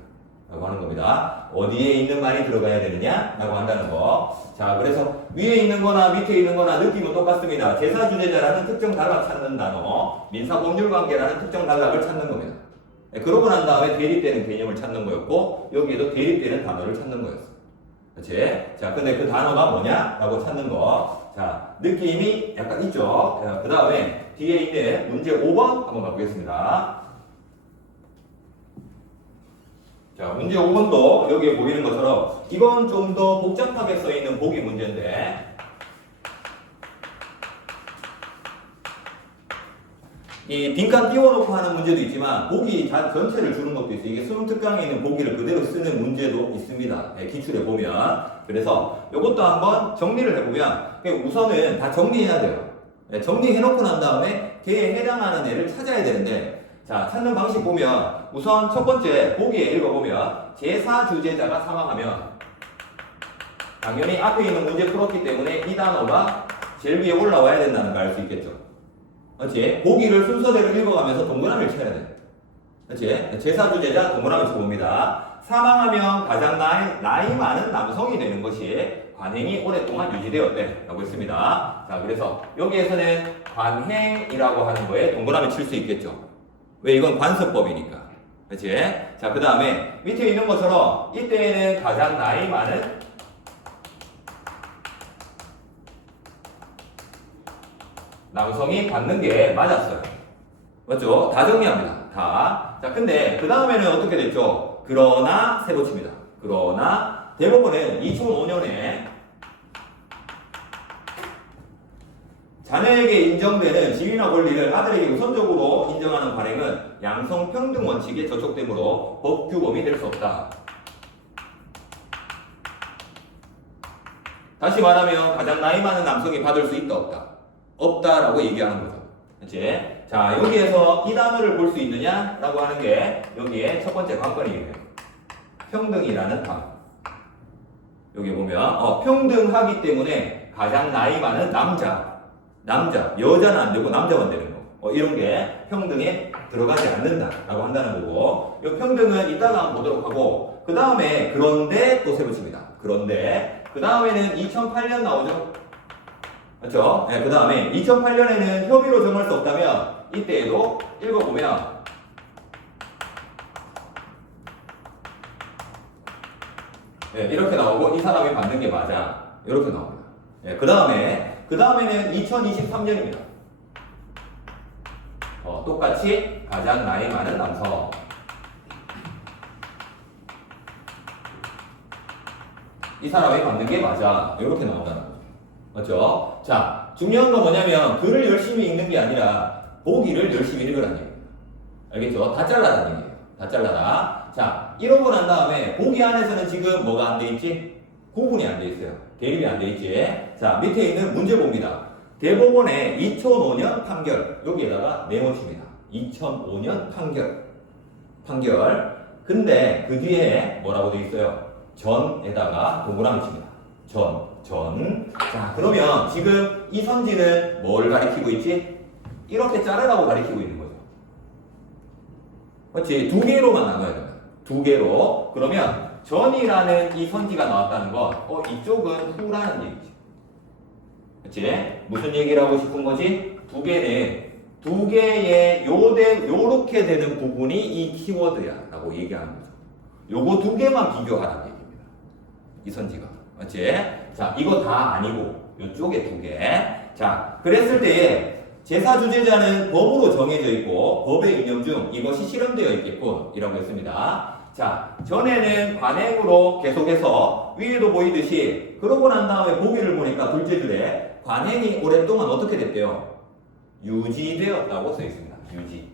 라고 하는 겁니다. 어디에 있는 말이 들어가야 되느냐? 라고 한다는 거. 자, 그래서 위에 있는 거나 밑에 있는 거나 느낌은 똑같습니다. 제사주제자라는 특정 단락 찾는 단어, 민사법률관계라는 특정 단락을 찾는 겁니다. 그러고 난 다음에 대립되는 개념을 찾는 거였고, 여기에도 대립되는 단어를 찾는 거였어. 그렇지? 자, 근데 그 단어가 뭐냐? 라고 찾는 거. 자, 느낌이 약간 있죠? 그 다음에 뒤에 있는 문제 5번 한번 가보겠습니다. 자, 문제 5번도 여기에 보이는 것처럼 이건 좀 더 복잡하게 써있는 보기 문제인데, 이 빈칸 띄워놓고 하는 문제도 있지만 보기 전체를 주는 것도 있어요. 이게 수능 특강에 있는 보기를 그대로 쓰는 문제도 있습니다. 기출에 보면. 그래서 이것도 한번 정리를 해보면 우선은 다 정리해야 돼요. 정리해놓고 난 다음에 걔에 해당하는 애를 찾아야 되는데, 자, 찾는 방식 보면 우선 첫 번째 보기에 읽어보면 제사주제자가 사망하면 당연히 앞에 있는 문제 풀었기 때문에 이 단어가 제일 위에 올라와야 된다는 걸 알 수 있겠죠. 그렇지? 보기를 순서대로 읽어가면서 동그라미를 쳐야 돼. 그렇지? 제사주제자 동그라미 쳐봅니다. 사망하면 가장 나이 많은 남성이 되는 것이 관행이 오랫동안 유지되었대 라고 했습니다. 자, 그래서 여기에서는 관행이라고 하는 거에 동그라미 칠 수 있겠죠. 왜? 이건 관습법이니까. 그렇지? 자, 그 다음에 밑에 있는 것처럼 이때에는 가장 나이 많은 남성이 받는 게 맞았어요. 맞죠? 다 정리합니다. 다. 자, 근데 그 다음에는 어떻게 됐죠? 그러나 세로칩니다. 그러나 대법원은 2005년에 자녀에게 인정되는 지위나 권리를 아들에게 우선적으로 인정하는 관행은 양성평등 원칙에 저촉되므로 법규범이 될 수 없다. 다시 말하면 가장 나이 많은 남성이 받을 수 있다 없다? 없다라고 얘기하는 거죠. 그치? 자, 여기에서 이 단어를 볼 수 있느냐라고 하는 게 여기에 첫 번째 관건이에요. 평등이라는 단어. 여기 보면 평등하기 때문에 가장 나이 많은 남자, 여자는 안 되고 남자만 되는 거. 이런 게 평등에 들어가지 않는다라고 한다는 거고, 이 평등은 이따가 한번 보도록 하고, 그 다음에 그런데 또 세붙입니다. 그런데 그 다음에는 2008년 나오죠. 그렇죠? 네, 그 다음에 2008년에는 협의로 정할 수 없다면 이때에도 읽어보면 네, 이렇게 나오고 이 사람이 받는 게 맞아. 이렇게 나옵니다. 네, 그 다음에는 2023년입니다. 똑같이 가장 나이 많은 남성. 이 사람이 받는 게 맞아. 이렇게 나온다는 거죠. 맞죠? 자, 중요한 건 뭐냐면 글을 열심히 읽는 게 아니라 보기를 열심히 읽으라는 얘기입니다. 알겠죠? 다 잘라라는 얘기예요. 다 잘라라. 자, 이러고 난 다음에 보기 안에서는 지금 뭐가 안 돼 있지? 구분이 안 돼 있어요. 대립이 안 돼 있지? 자, 밑에 있는 문제 봅니다. 대법원의 2005년 판결. 여기에다가 네모칩니다. 2005년 판결. 근데 그 뒤에 뭐라고 돼 있어요? 전에다가 동그라미 칩니다. 전. 자, 그러면 지금 이 선지는 뭘 가리키고 있지? 이렇게 자르라고 가리키고 있는 거죠. 그렇지? 두 개로만 나눠야 됩니다. 두 개로. 그러면 전이라는 이 선지가 나왔다는 건 이쪽은 후라는 얘기지. 그렇지? 무슨 얘기를 하고 싶은 거지? 두 개의 요렇게 되는 부분이 이 키워드야 라고 얘기하는 거죠. 요거 두 개만 비교하라는 얘기입니다. 이 선지가. 맞지? 자, 이거 다 아니고 요쪽에 두 개. 자, 그랬을 때에 제사주제자는 법으로 정해져 있고 법의 이념 중 이것이 실현되어 있겠군 이라고 했습니다. 자, 전에는 관행으로 계속해서 위에도 보이듯이 그러고 난 다음에 보기를 보니까 둘째 줄에 관행이 오랫동안 어떻게 됐대요? 유지되었다고 써 있습니다. 유지.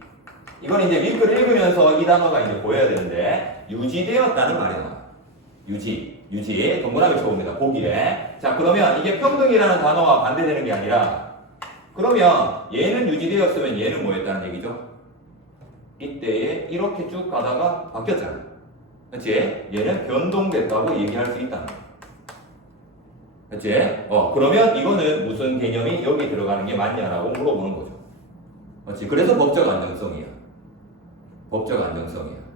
이건 이제 링크를 읽으면서 이 단어가 이제 보여야 되는데 유지되었다는 말이 나와요. 유지. 동그라미 쳐봅니다. 보기에. 자, 그러면 이게 평등이라는 단어와 반대되는 게 아니라 그러면 얘는 유지되었으면 얘는 뭐였다는 얘기죠? 이때에 이렇게 쭉 가다가 바뀌었잖아. 그렇지? 얘는 변동됐다고 얘기할 수 있다는 거야. 그렇지? 그러면 이거는 무슨 개념이 여기 들어가는 게 맞냐라고 물어보는 거죠. 그렇지? 그래서 법적 안정성이야.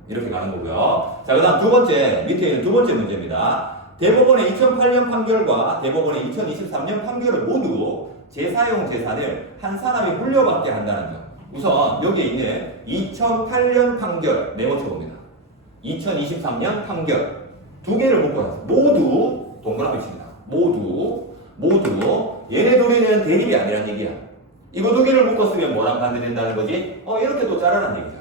이렇게 가는 거고요. 자, 그 다음 두 번째, 밑에 있는 두 번째 문제입니다. 대법원의 2008년 판결과 대법원의 2023년 판결을 모두 재사용 재산을 한 사람이 물려받게 한다는 점. 우선 여기에 있는 2008년 판결 메모 쳐봅니다. 2023년 판결 두 개를 묶어놨어요. 모두 동그라미 칩니다. 모두 얘네 둘이는 대립이 아니란 얘기야. 이거 두 개를 묶었으면 뭐랑 반대된다는 거지? 이렇게도 자르란 얘기잖아.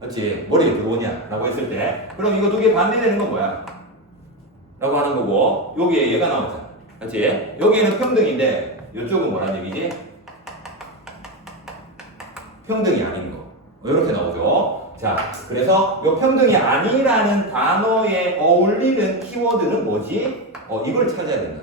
그렇지? 머리에 들어오냐? 라고 했을 때 그럼 이거 두 개 반대되는 건 뭐야? 라고 하는 거고 여기에 얘가 나오잖아. 그렇지? 여기에는 평등인데 이쪽은 뭐란 얘기지? 평등이 아닌 거. 이렇게 나오죠. 자, 그래서 이 평등이 아니라는 단어에 어울리는 키워드는 뭐지? 이걸 찾아야 된다.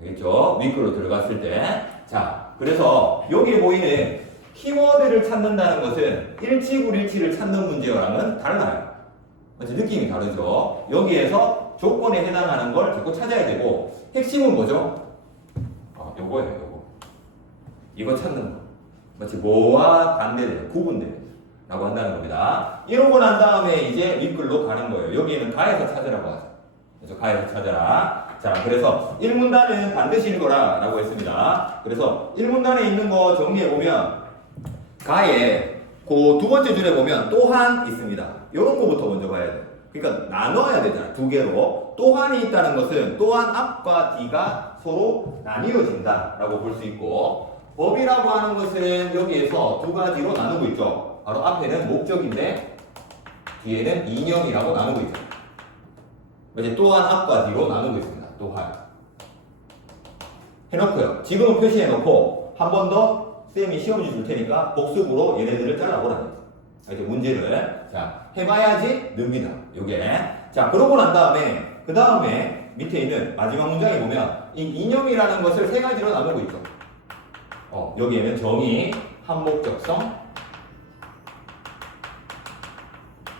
알겠죠? 윗글로 들어갔을 때. 자, 그래서 여기에 보이는 키워드를 찾는다는 것은 일치불일치를 찾는 문제와는 달라요. 느낌이 다르죠? 여기에서 조건에 해당하는 걸 자꾸 찾아야 되고, 핵심은 뭐죠? 요거예요, 요거. 이거 찾는 거. 마치 뭐와 반대되는, 구분되는 라고 한다는 겁니다. 이러고 난 다음에 이제 윗글로 가는 거예요. 여기에는 가에서 찾으라고 하죠. 그래서 가에서 찾아라. 자, 그래서 1문단은 반드시 읽어라 라고 했습니다. 그래서 1문단에 있는 거 정리해보면 가에 그 두 번째 줄에 보면 또한 있습니다. 이런 거부터 먼저 봐야 돼요. 그러니까 나눠야 되잖아. 두 개로. 또한이 있다는 것은 또한 앞과 뒤가 서로 나뉘어진다 라고 볼 수 있고, 법이라고 하는 것은 여기에서 두 가지로 나누고 있죠. 바로 앞에는 목적인데 뒤에는 이념이라고 나누고 있죠. 이제 또한 앞과 뒤로 나누고 있습니다. 또한 해놓고요. 지금은 표시해놓고 한 번 더 쌤이 시험지 줄 테니까 복습으로 얘네들을 잘라보라는 거죠. 이제 문제를 자 해봐야지 늡니다. 요게 자 그러고 난 다음에 그 다음에 밑에 있는 마지막 문장에 보면 이 이념이라는 것을 세 가지로 나누고 있죠. 여기에는 정의, 한목적성,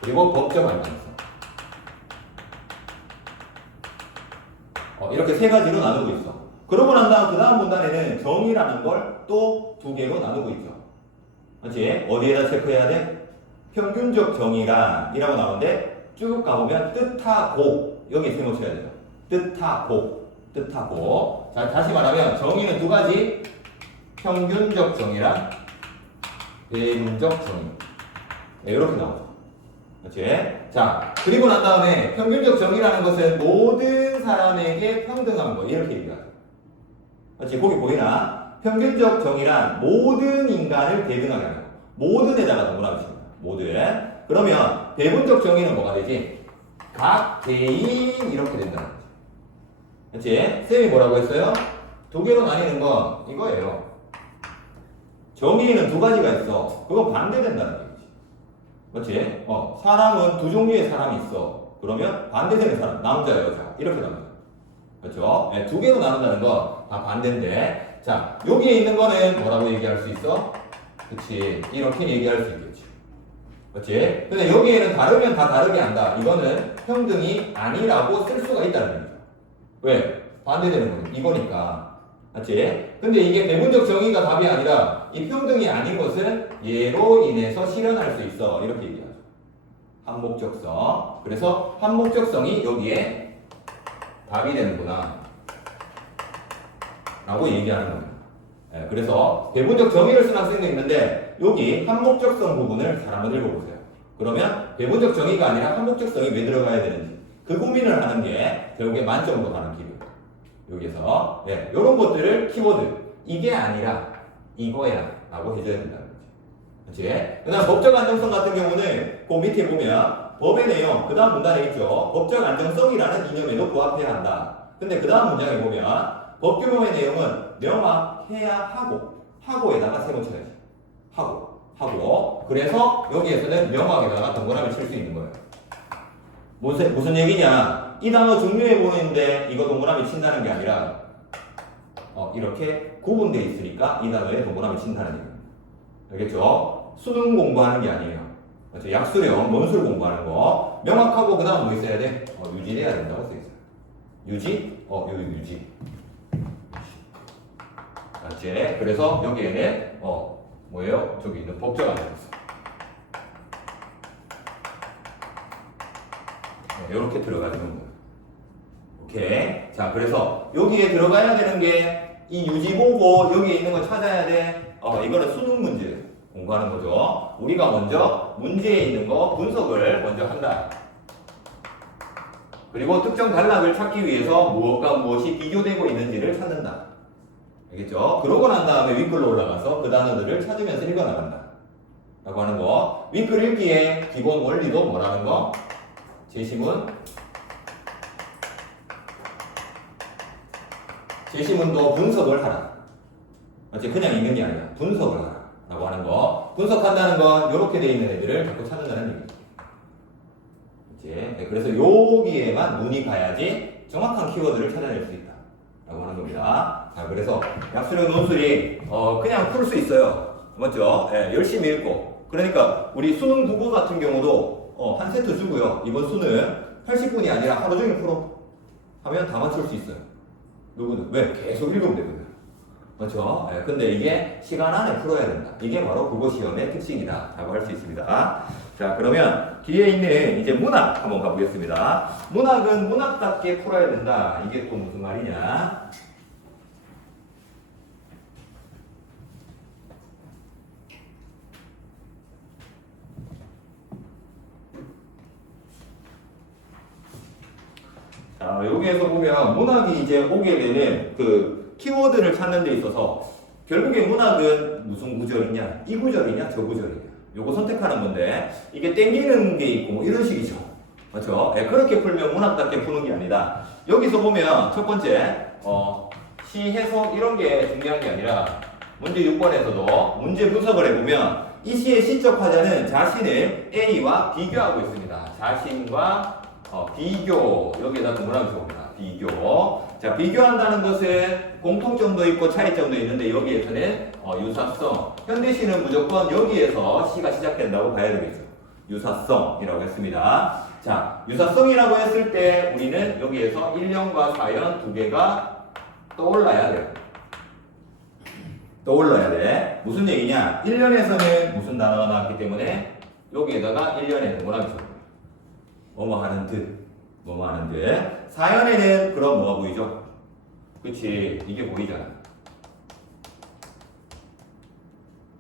그리고 법적 안정성. 이렇게 세 가지로 나누고 있어. 그러고 난 다음 그 다음 문단에는 정의라는 걸 또 두 개로 나누고 있죠. 그렇지? 어디에다 체크해야 돼? 평균적 정의란이라고 나오는데 쭉 가보면 뜻하고 여기 세모 쳐야 돼요. 뜻하고. 자 다시 말하면 정의는 두 가지. 평균적 정의랑 대문적 정의. 네, 이렇게 나오죠. 그렇지? 자, 그리고 난 다음에 평균적 정의라는 것은 모든 사람에게 평등한 거 이렇게 얘기하죠. 그렇지? 거기 보이나? 평균적 정의란 모든 인간을 대등하게 하는 거. 모든에다가 동그라미 칩니다. 모든. 그러면 대문적 정의는 뭐가 되지? 각 개인 이렇게 된다는 거지. 그렇지? 쌤이 뭐라고 했어요? 두 개로 나뉘는 건 이거예요. 정의는 두 가지가 있어. 그건 반대된다는 얘기지. 그렇지? 사람은 두 종류의 사람이 있어. 그러면 반대되는 사람, 남자, 여자. 이렇게 나눠요. 그렇죠? 네, 두 개로 나눈다는 건 다 반대인데. 자, 여기에 있는 거는 뭐라고 얘기할 수 있어? 그렇지. 이렇게 얘기할 수 있겠지. 그렇지? 근데 여기에는 다르면 다 다르게 한다. 이거는 평등이 아니라고 쓸 수가 있다는 얘기죠. 왜? 반대되는 거는 이거니까. 맞지? 근데 이게 대문적 정의가 답이 아니라 이 평등이 아닌 것은 얘로 인해서 실현할 수 있어. 이렇게 얘기하죠. 한목적성. 그래서 한목적성이 여기에 답이 되는구나. 라고 얘기하는 겁니다. 네, 그래서 대문적 정의를 쓴 학생도 있는데 여기 한목적성 부분을 잘 한번 읽어보세요. 그러면 대문적 정의가 아니라 한목적성이 왜 들어가야 되는지 그 고민을 하는 게 결국에 만점으로 가는 길이에요. 여기서 네, 이런 것들을 키워드 이게 아니라 이거야 라고 해줘야 된다는 거지. 그렇지? 그 다음 법적 안정성 같은 경우는 그 밑에 보면 법의 내용 그 다음 문단에 있죠. 법적 안정성이라는 이념에도 부합해야 한다. 근데 그 다음 문장에 보면 법규범의 내용은 명확해야 하고에다가 세모 쳐야지. 하고 그래서 여기에서는 명확에다가 동그라미 칠 수 있는 거예요. 무슨 얘기냐? 이 단어 중요해 보이는데 이거 동그라미 친다는 게 아니라 이렇게 구분되어 있으니까 이 단어에 동그라미 친다는 얘기예요. 알겠죠? 수능 공부하는 게 아니에요. 그렇죠? 약수령, 논술 공부하는 거 명확하고 그 다음 뭐 있어야 돼? 유지돼야 된다고 써있어요. 유지? 여기 유지. 맞지? 그래서 여기에는 뭐예요? 저기 있는 법적 안정성. 이렇게 들어가주는 거예요. 오케이. 자, 그래서 여기에 들어가야 되는 게 이 유지 보고 여기에 있는 거 찾아야 돼. 이거는 수능 문제 공부하는 거죠. 우리가 먼저 문제에 있는 거 분석을 먼저 한다. 그리고 특정 단락을 찾기 위해서 무엇과 무엇이 비교되고 있는지를 찾는다. 알겠죠? 그러고 난 다음에 윙클로 올라가서 그 단어들을 찾으면서 읽어나간다. 라고 하는 거. 윙클 읽기의 기본 원리도 뭐라는 거? 제시문도 분석을 하라. 맞지? 그냥 읽는 게 아니라 분석을 하라. 라고 하는 거. 분석한다는 건 이렇게 돼 있는 애들을 자꾸 찾는다는 얘기죠. 네, 그래서 여기에만 눈이 가야지 정확한 키워드를 찾아낼 수 있다. 라고 하는 겁니다. 자, 그래서 약수령 논술이 그냥 풀 수 있어요. 맞죠? 네, 열심히 읽고. 그러니까 우리 수능 국어 같은 경우도 한 세트 주고요. 이번 수능 80분이 아니라 하루 종일 풀어. 하면 다 맞출 수 있어요. 누구는? 왜? 계속 읽으면 되거든. 그렇죠? 네, 근데 이게 시간 안에 풀어야 된다. 이게 바로 국어 시험의 특징이다. 라고 할 수 있습니다. 자, 그러면 뒤에 있는 이제 문학 한번 가보겠습니다. 문학은 문학답게 풀어야 된다. 이게 또 무슨 말이냐? 자, 여기에서 보면 문학이 이제 오게 되는 그 키워드를 찾는 데 있어서 결국에 문학은 무슨 구절이냐? 이 구절이냐? 저 구절이냐? 요거 선택하는 건데 이게 땡기는 게 있고 뭐 이런 식이죠. 맞죠? 네, 그렇게 풀면 문학답게 푸는 게 아니다. 여기서 보면 첫 번째 시 해석 이런 게 중요한 게 아니라 문제 6번에서도 문제 분석을 해보면 이 시의 시적 화자는 자신을 A와 비교하고 있습니다. 자신과 비교, 여기에다 뭐라고 적습니다. 비교. 자, 비교한다는 것은 공통점도 있고 차이점도 있는데 여기에서는 유사성. 현대시는 무조건 여기에서 시가 시작된다고 봐야 되겠죠. 유사성이라고 했습니다. 자, 유사성이라고 했을 때 우리는 여기에서 1년과 4연 두 개가 떠올라야 돼요. 떠올라야 돼. 무슨 얘기냐? 1년에서는 무슨 단어가 나왔기 때문에 여기에다가 1년에는 뭐라고 적습니다. 뭐뭐 하는 듯, 뭐뭐 하는 듯. 4연에는 그럼 뭐가 보이죠? 그치, 이게 보이잖아.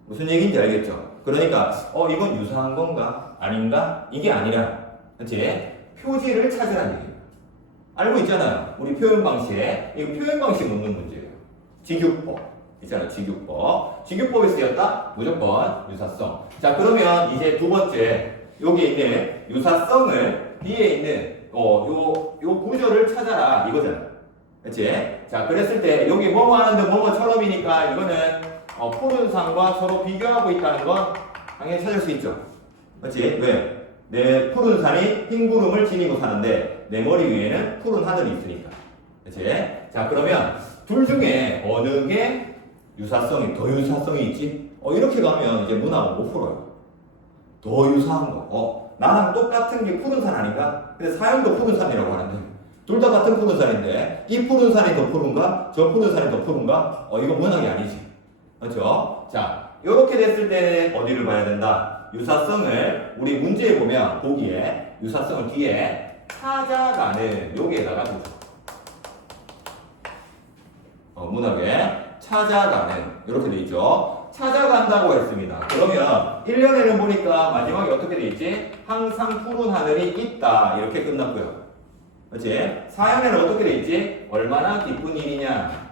무슨 얘기인지 알겠죠? 그러니까 이건 유사한 건가? 아닌가? 이게 아니라 그치? 표지를 찾으라는 얘기예요. 알고 있잖아요. 우리 표현 방식에 이거 표현 방식 묻는 문제예요. 직유법 있잖아요. 직유법이 쓰였다? 무조건 유사성. 자, 그러면 이제 두 번째 여기에 있는 유사성을 뒤에 있는 요 구조를 찾아라 이거잖아. 그치? 자, 그랬을 때 여기 뭐뭐 하는데 뭐뭐처럼이니까 이거는 푸른 산과 서로 비교하고 있다는 건 당연히 찾을 수 있죠. 그치? 왜? 내 푸른 산이 흰 구름을 지니고 사는데 내 머리 위에는 푸른 하늘이 있으니까. 그치? 자, 그러면 둘 중에 어느 게 더 유사성이 있지? 이렇게 가면 이제 문학은 못 풀어요. 더 유사한 거. 나랑 똑같은 게 푸른 산 아닌가? 근데 사형도 푸른 산이라고 하는데 둘 다 같은 푸른 산인데 이 푸른 산이 더 푸른가? 저 푸른 산이 더 푸른가? 이거 문학이 아니지. 그렇죠? 자, 이렇게 됐을 때는 어디를 봐야 된다? 유사성을 우리 문제에 보면 보기에 유사성을 뒤에 찾아가는 여기에다가 두죠. 문학에 찾아가는 이렇게 돼 있죠. 찾아간다고 했습니다. 그러면 1년에는 보니까 마지막에 어떻게 돼 있지? 항상 푸른 하늘이 있다 이렇게 끝났고요. 그렇지? 4연에는 어떻게 돼 있지? 얼마나 기쁜 일이냐.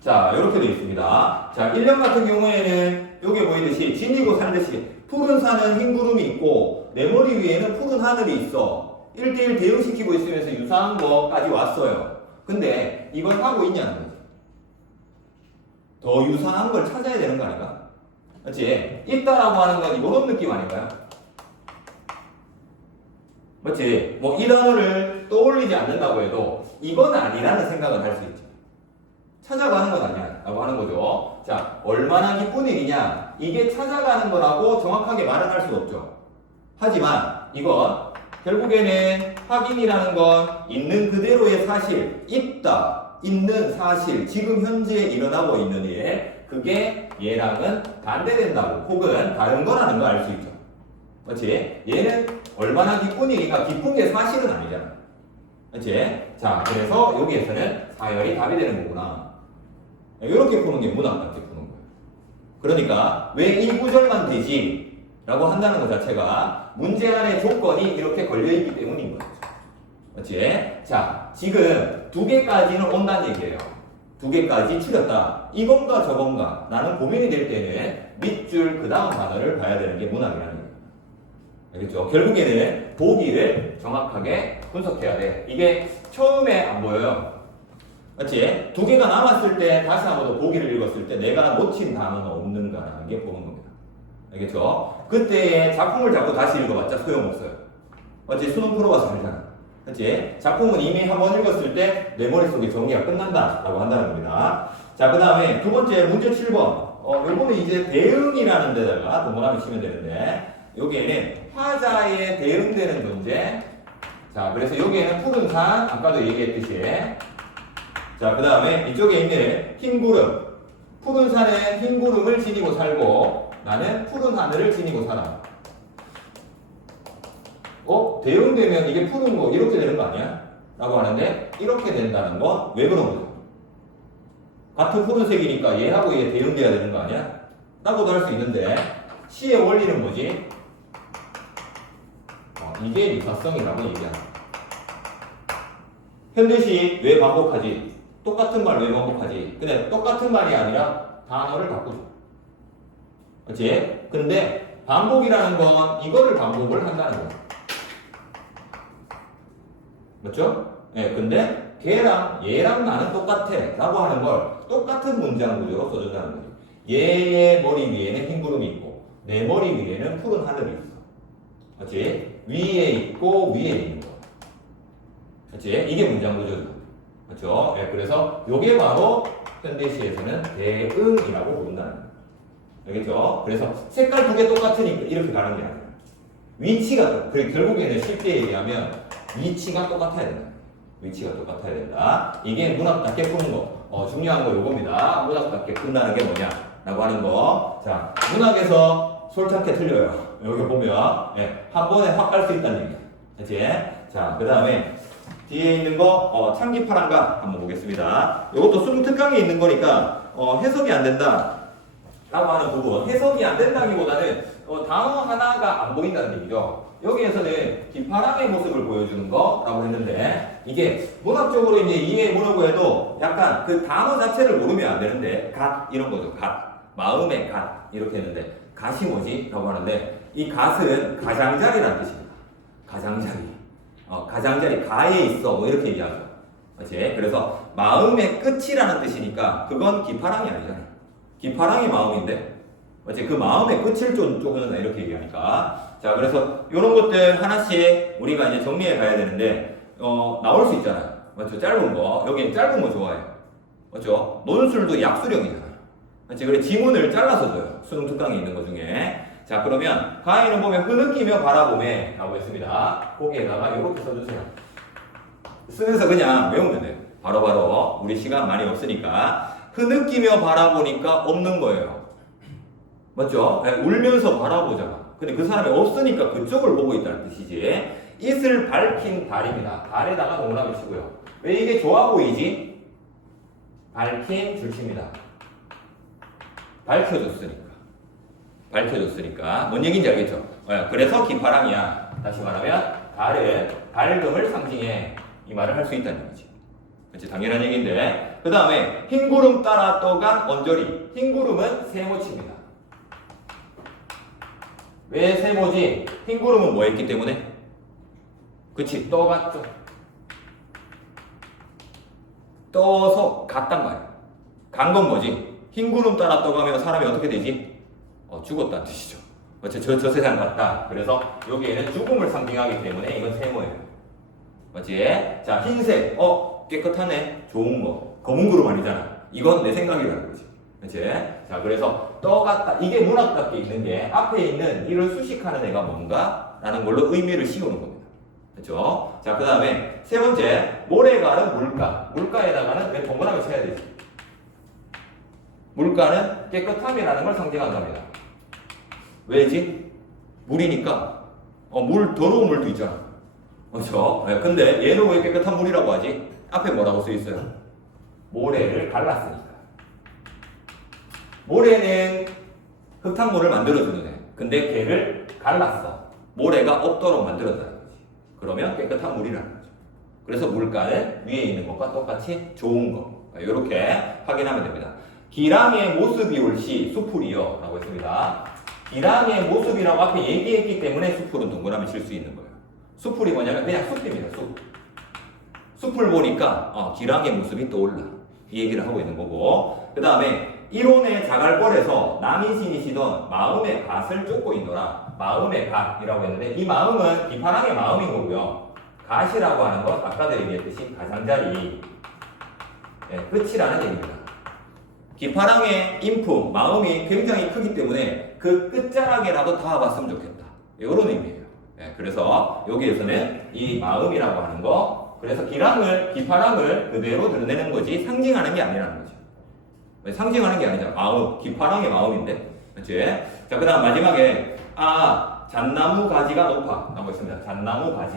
자, 이렇게 돼 있습니다. 자, 1년 같은 경우에는 여기 보이듯이 지니고 살듯이 푸른 산은 흰 구름이 있고 내 머리 위에는 푸른 하늘이 있어. 1대1 대응시키고 있으면서 유사한 거까지 왔어요. 근데 이걸 하고 있냐는 거지. 더 유사한 걸 찾아야 되는 거 아닌가? 그렇지? 있다라고 하는 건 이런 느낌 아닌가요? 그렇지? 뭐 이 단어를 떠올리지 않는다고 해도 이건 아니라는 생각은 할 수 있지. 찾아가는 건 아니야 라고 하는 거죠. 자, 얼마나 기쁜 일이냐? 이게 찾아가는 거라고 정확하게 말은 할 수 없죠. 하지만 이건 결국에는 확인이라는 건 있는 그대로의 사실, 있다, 있는 사실, 지금 현재 일어나고 있는 일, 그게 얘랑은 반대된다고 혹은 다른 거라는 걸 알 수 있죠. 그렇지? 얘는 얼마나 기쁜 일인가? 기쁜 게 사실은 아니잖아. 그렇지? 자, 그래서 여기에서는 사열이 답이 되는 거구나. 이렇게 푸는 게 문학답게 푸는 거예요. 그러니까 왜 이 구절만 되지? 라고 한다는 것 자체가 문제 안에 조건이 이렇게 걸려있기 때문인 거죠. 그렇지? 자, 지금 2개까지는 온다는 얘기예요. 2개까지 추렸다. 이건가 저건가 나는 고민이 될 때는 밑줄 그 다음 단어를 봐야 되는 게 문학이라는 거예요. 알겠죠? 결국에는 보기를 정확하게 분석해야 돼. 이게 처음에 안 보여요. 맞지? 2개가 남았을 때 다시 한 번 더 보기를 읽었을 때 내가 놓친 단어는 없는가라는 게 보는 겁니다. 알겠죠? 그때의 작품을 자꾸 다시 읽어봤자 소용없어요. 맞지? 수능 풀어봐서 알잖아. 그치? 작품은 이미 한 번 읽었을 때 내 머릿속에 정리가 끝난다 라고 한다는 겁니다. 자, 그 다음에 두 번째 문제 7번. 요거는 이제 대응이라는 데다가 동그라미 치면 되는데 여기에는 화자에 대응되는 존재. 자, 그래서 여기에는 푸른 산, 아까도 얘기했듯이. 자, 그 다음에 이쪽에 있는 흰 구름. 푸른 산은 흰 구름을 지니고 살고 나는 푸른 하늘을 지니고 살아. 대응되면 이게 푸른 거 이렇게 되는 거 아니야? 라고 하는데 이렇게 된다는 건 왜 그런 거죠? 같은 푸른색이니까 얘하고 얘 대응돼야 되는 거 아니야? 라고도 할 수 있는데 시의 원리는 뭐지? 이게 유사성이라고 얘기한다. 현대시 왜 반복하지? 똑같은 말 왜 반복하지? 근데 똑같은 말이 아니라 단어를 바꾸죠. 그렇지? 근데 반복이라는 건 이거를 반복을 한다는 거야. 맞죠? 예, 근데 걔랑 얘랑 나는 똑같아 라고 하는 걸 똑같은 문장 구조로 써준다는 거죠. 얘의 머리 위에는 흰 구름이 있고 내 머리 위에는 푸른 하늘이 있어. 그렇지? 위에 있고 위에 있는 거. 그렇지? 이게 문장 구조죠. 그렇죠? 예, 그래서 이게 바로 현대시에서는 대응이라고 부른다는 거예요. 알겠죠? 그래서 색깔 2개 똑같으니까 이렇게 가는 게 아니라 위치가 결국에는 쉽게 얘기하면 위치가 똑같아야 된다. 위치가 똑같아야 된다. 이게 문학답게 푸는 거. 중요한 거 요겁니다. 문학답게 푼다는 게 뭐냐라고 하는 거. 자, 문학에서 솔직하게 틀려요. 여기 보면 한 번에 확 갈 수 있다는 얘기야. 그치? 자, 그 다음에 뒤에 있는 거 창기파란가 한번 보겠습니다. 이것도 수능 특강에 있는 거니까 해석이 안 된다 라고 하는 부분. 해석이 안 된다기보다는 단어 하나가 안 보인다는 얘기죠. 여기에서는 기파랑의 모습을 보여주는 거라고 했는데 이게 문학적으로 이제 이해해보려고 해도 약간 그 단어 자체를 모르면 안 되는데 갓 이런 거죠. 갓. 마음의 갓 이렇게 했는데 갓이 뭐지? 라고 하는데 이 갓은 가장자리라는 뜻입니다. 가장자리. 가장자리 가에 있어 뭐 이렇게 얘기하죠. 그렇지? 그래서 마음의 끝이라는 뜻이니까 그건 기파랑이 아니잖아요. 기파랑이 마음인데 맞지? 그 마음의 끝을 쪼는 이렇게 얘기하니까. 자, 그래서 이런 것들 하나씩 우리가 이제 정리해 가야 되는데 나올 수 있잖아요. 맞죠? 짧은 거. 여기는 짧은 거 좋아해요. 맞죠? 논술도 약수령이잖아요. 맞지? 그래 지문을 잘라서 줘요. 수능 특강에 있는 것 중에. 자, 그러면 가에는 보면 흐느끼며 바라보매 라고 했습니다. 거기에다가 이렇게 써주세요. 쓰면서 그냥 외우면 돼요. 바로바로 우리 시간 많이 없으니까. 흐느끼며 바라보니까 없는 거예요. 맞죠? 울면서 바라보잖아. 근데 그 사람이 없으니까 그쪽을 보고 있다는 뜻이지. 이슬 밝힌 달입니다. 달에다가 동그라미 치고요. 왜 이게 좋아 보이지? 밝힌 줄칩니다. 밝혀줬으니까. 밝혀줬으니까. 뭔 얘기인지 알겠죠? 그래서 기파랑이야. 다시 말하면 달은 밝음을 상징해. 이 말을 할 수 있다는 얘기지. 그렇지? 당연한 얘기인데. 그 다음에 흰구름 따라 떠간 언저리. 흰구름은 세모치입니다. 왜 세모지? 흰구름은 뭐 했기 때문에? 그치, 떠갔죠. 떠서 갔단 말이야. 간 건 뭐지? 흰구름 따라 떠가면 사람이 어떻게 되지? 죽었다는 뜻이죠. 저 세상 갔다. 그래서 여기에는 죽음을 상징하기 때문에 이건 세모예요. 맞지? 자, 흰색. 깨끗하네. 좋은 거. 검은 구름 아니잖아. 이건 내 생각이라는 거지. 그치? 자, 그래서 떠갔다. 이게 문학답게 있는 게 앞에 있는 이를 수식하는 애가 뭔가? 라는 걸로 의미를 씌우는 겁니다. 그쵸? 자, 그 다음에 세 번째. 모래가는 물가. 물가에다가는 왜 동그라미 쳐야 되지? 물가는 깨끗함이라는 걸 상징한답니다. 왜지? 물이니까 물 더러운 물도 있잖아. 그렇죠? 네, 근데 얘는 왜 깨끗한 물이라고 하지? 앞에 뭐라고 써 있어요? 모래를 갈랐으니까. 모래는 흙탕물을 만들어주는 애. 근데 걔를 갈랐어. 모래가 없도록 만들었다는 거지. 그러면 깨끗한 물이라는 거죠. 그래서 물가는 위에 있는 것과 똑같이 좋은 거. 이렇게 확인하면 됩니다. 기랑의 모습이 옳시 수풀이요 라고 했습니다. 기랑의 모습이라고 앞에 얘기했기 때문에 수풀은 동그라미 칠 수 있는 거예요. 수풀이 뭐냐면 그냥 숲입니다. 숲. 숲을 보니까 기랑의 모습이 떠올라. 이 얘기를 하고 있는 거고, 그 다음에 이론의 자갈벌에서 남이 지니시던 마음의 갓을 쫓고 있노라. 마음의 갓이라고 했는데 이 마음은 비파랑의 마음인 거고요. 갓이라고 하는 건 아까도 얘기했듯이 가장자리 끝이라는 얘기입니다. 기파랑의 인품, 마음이 굉장히 크기 때문에 그 끝자락에라도 닿아봤으면 좋겠다. 이런 의미예요. 그래서 여기에서는 이 마음이라고 하는 거, 그래서 기파랑을 그대로 드러내는 거지 상징하는 게 아니라는 거죠. 상징하는 게 아니잖아. 마음, 기파랑의 마음인데. 그치? 자, 그 다음 마지막에, 잣나무 가지가 높아. 라고 있습니다. 잣나무 가지.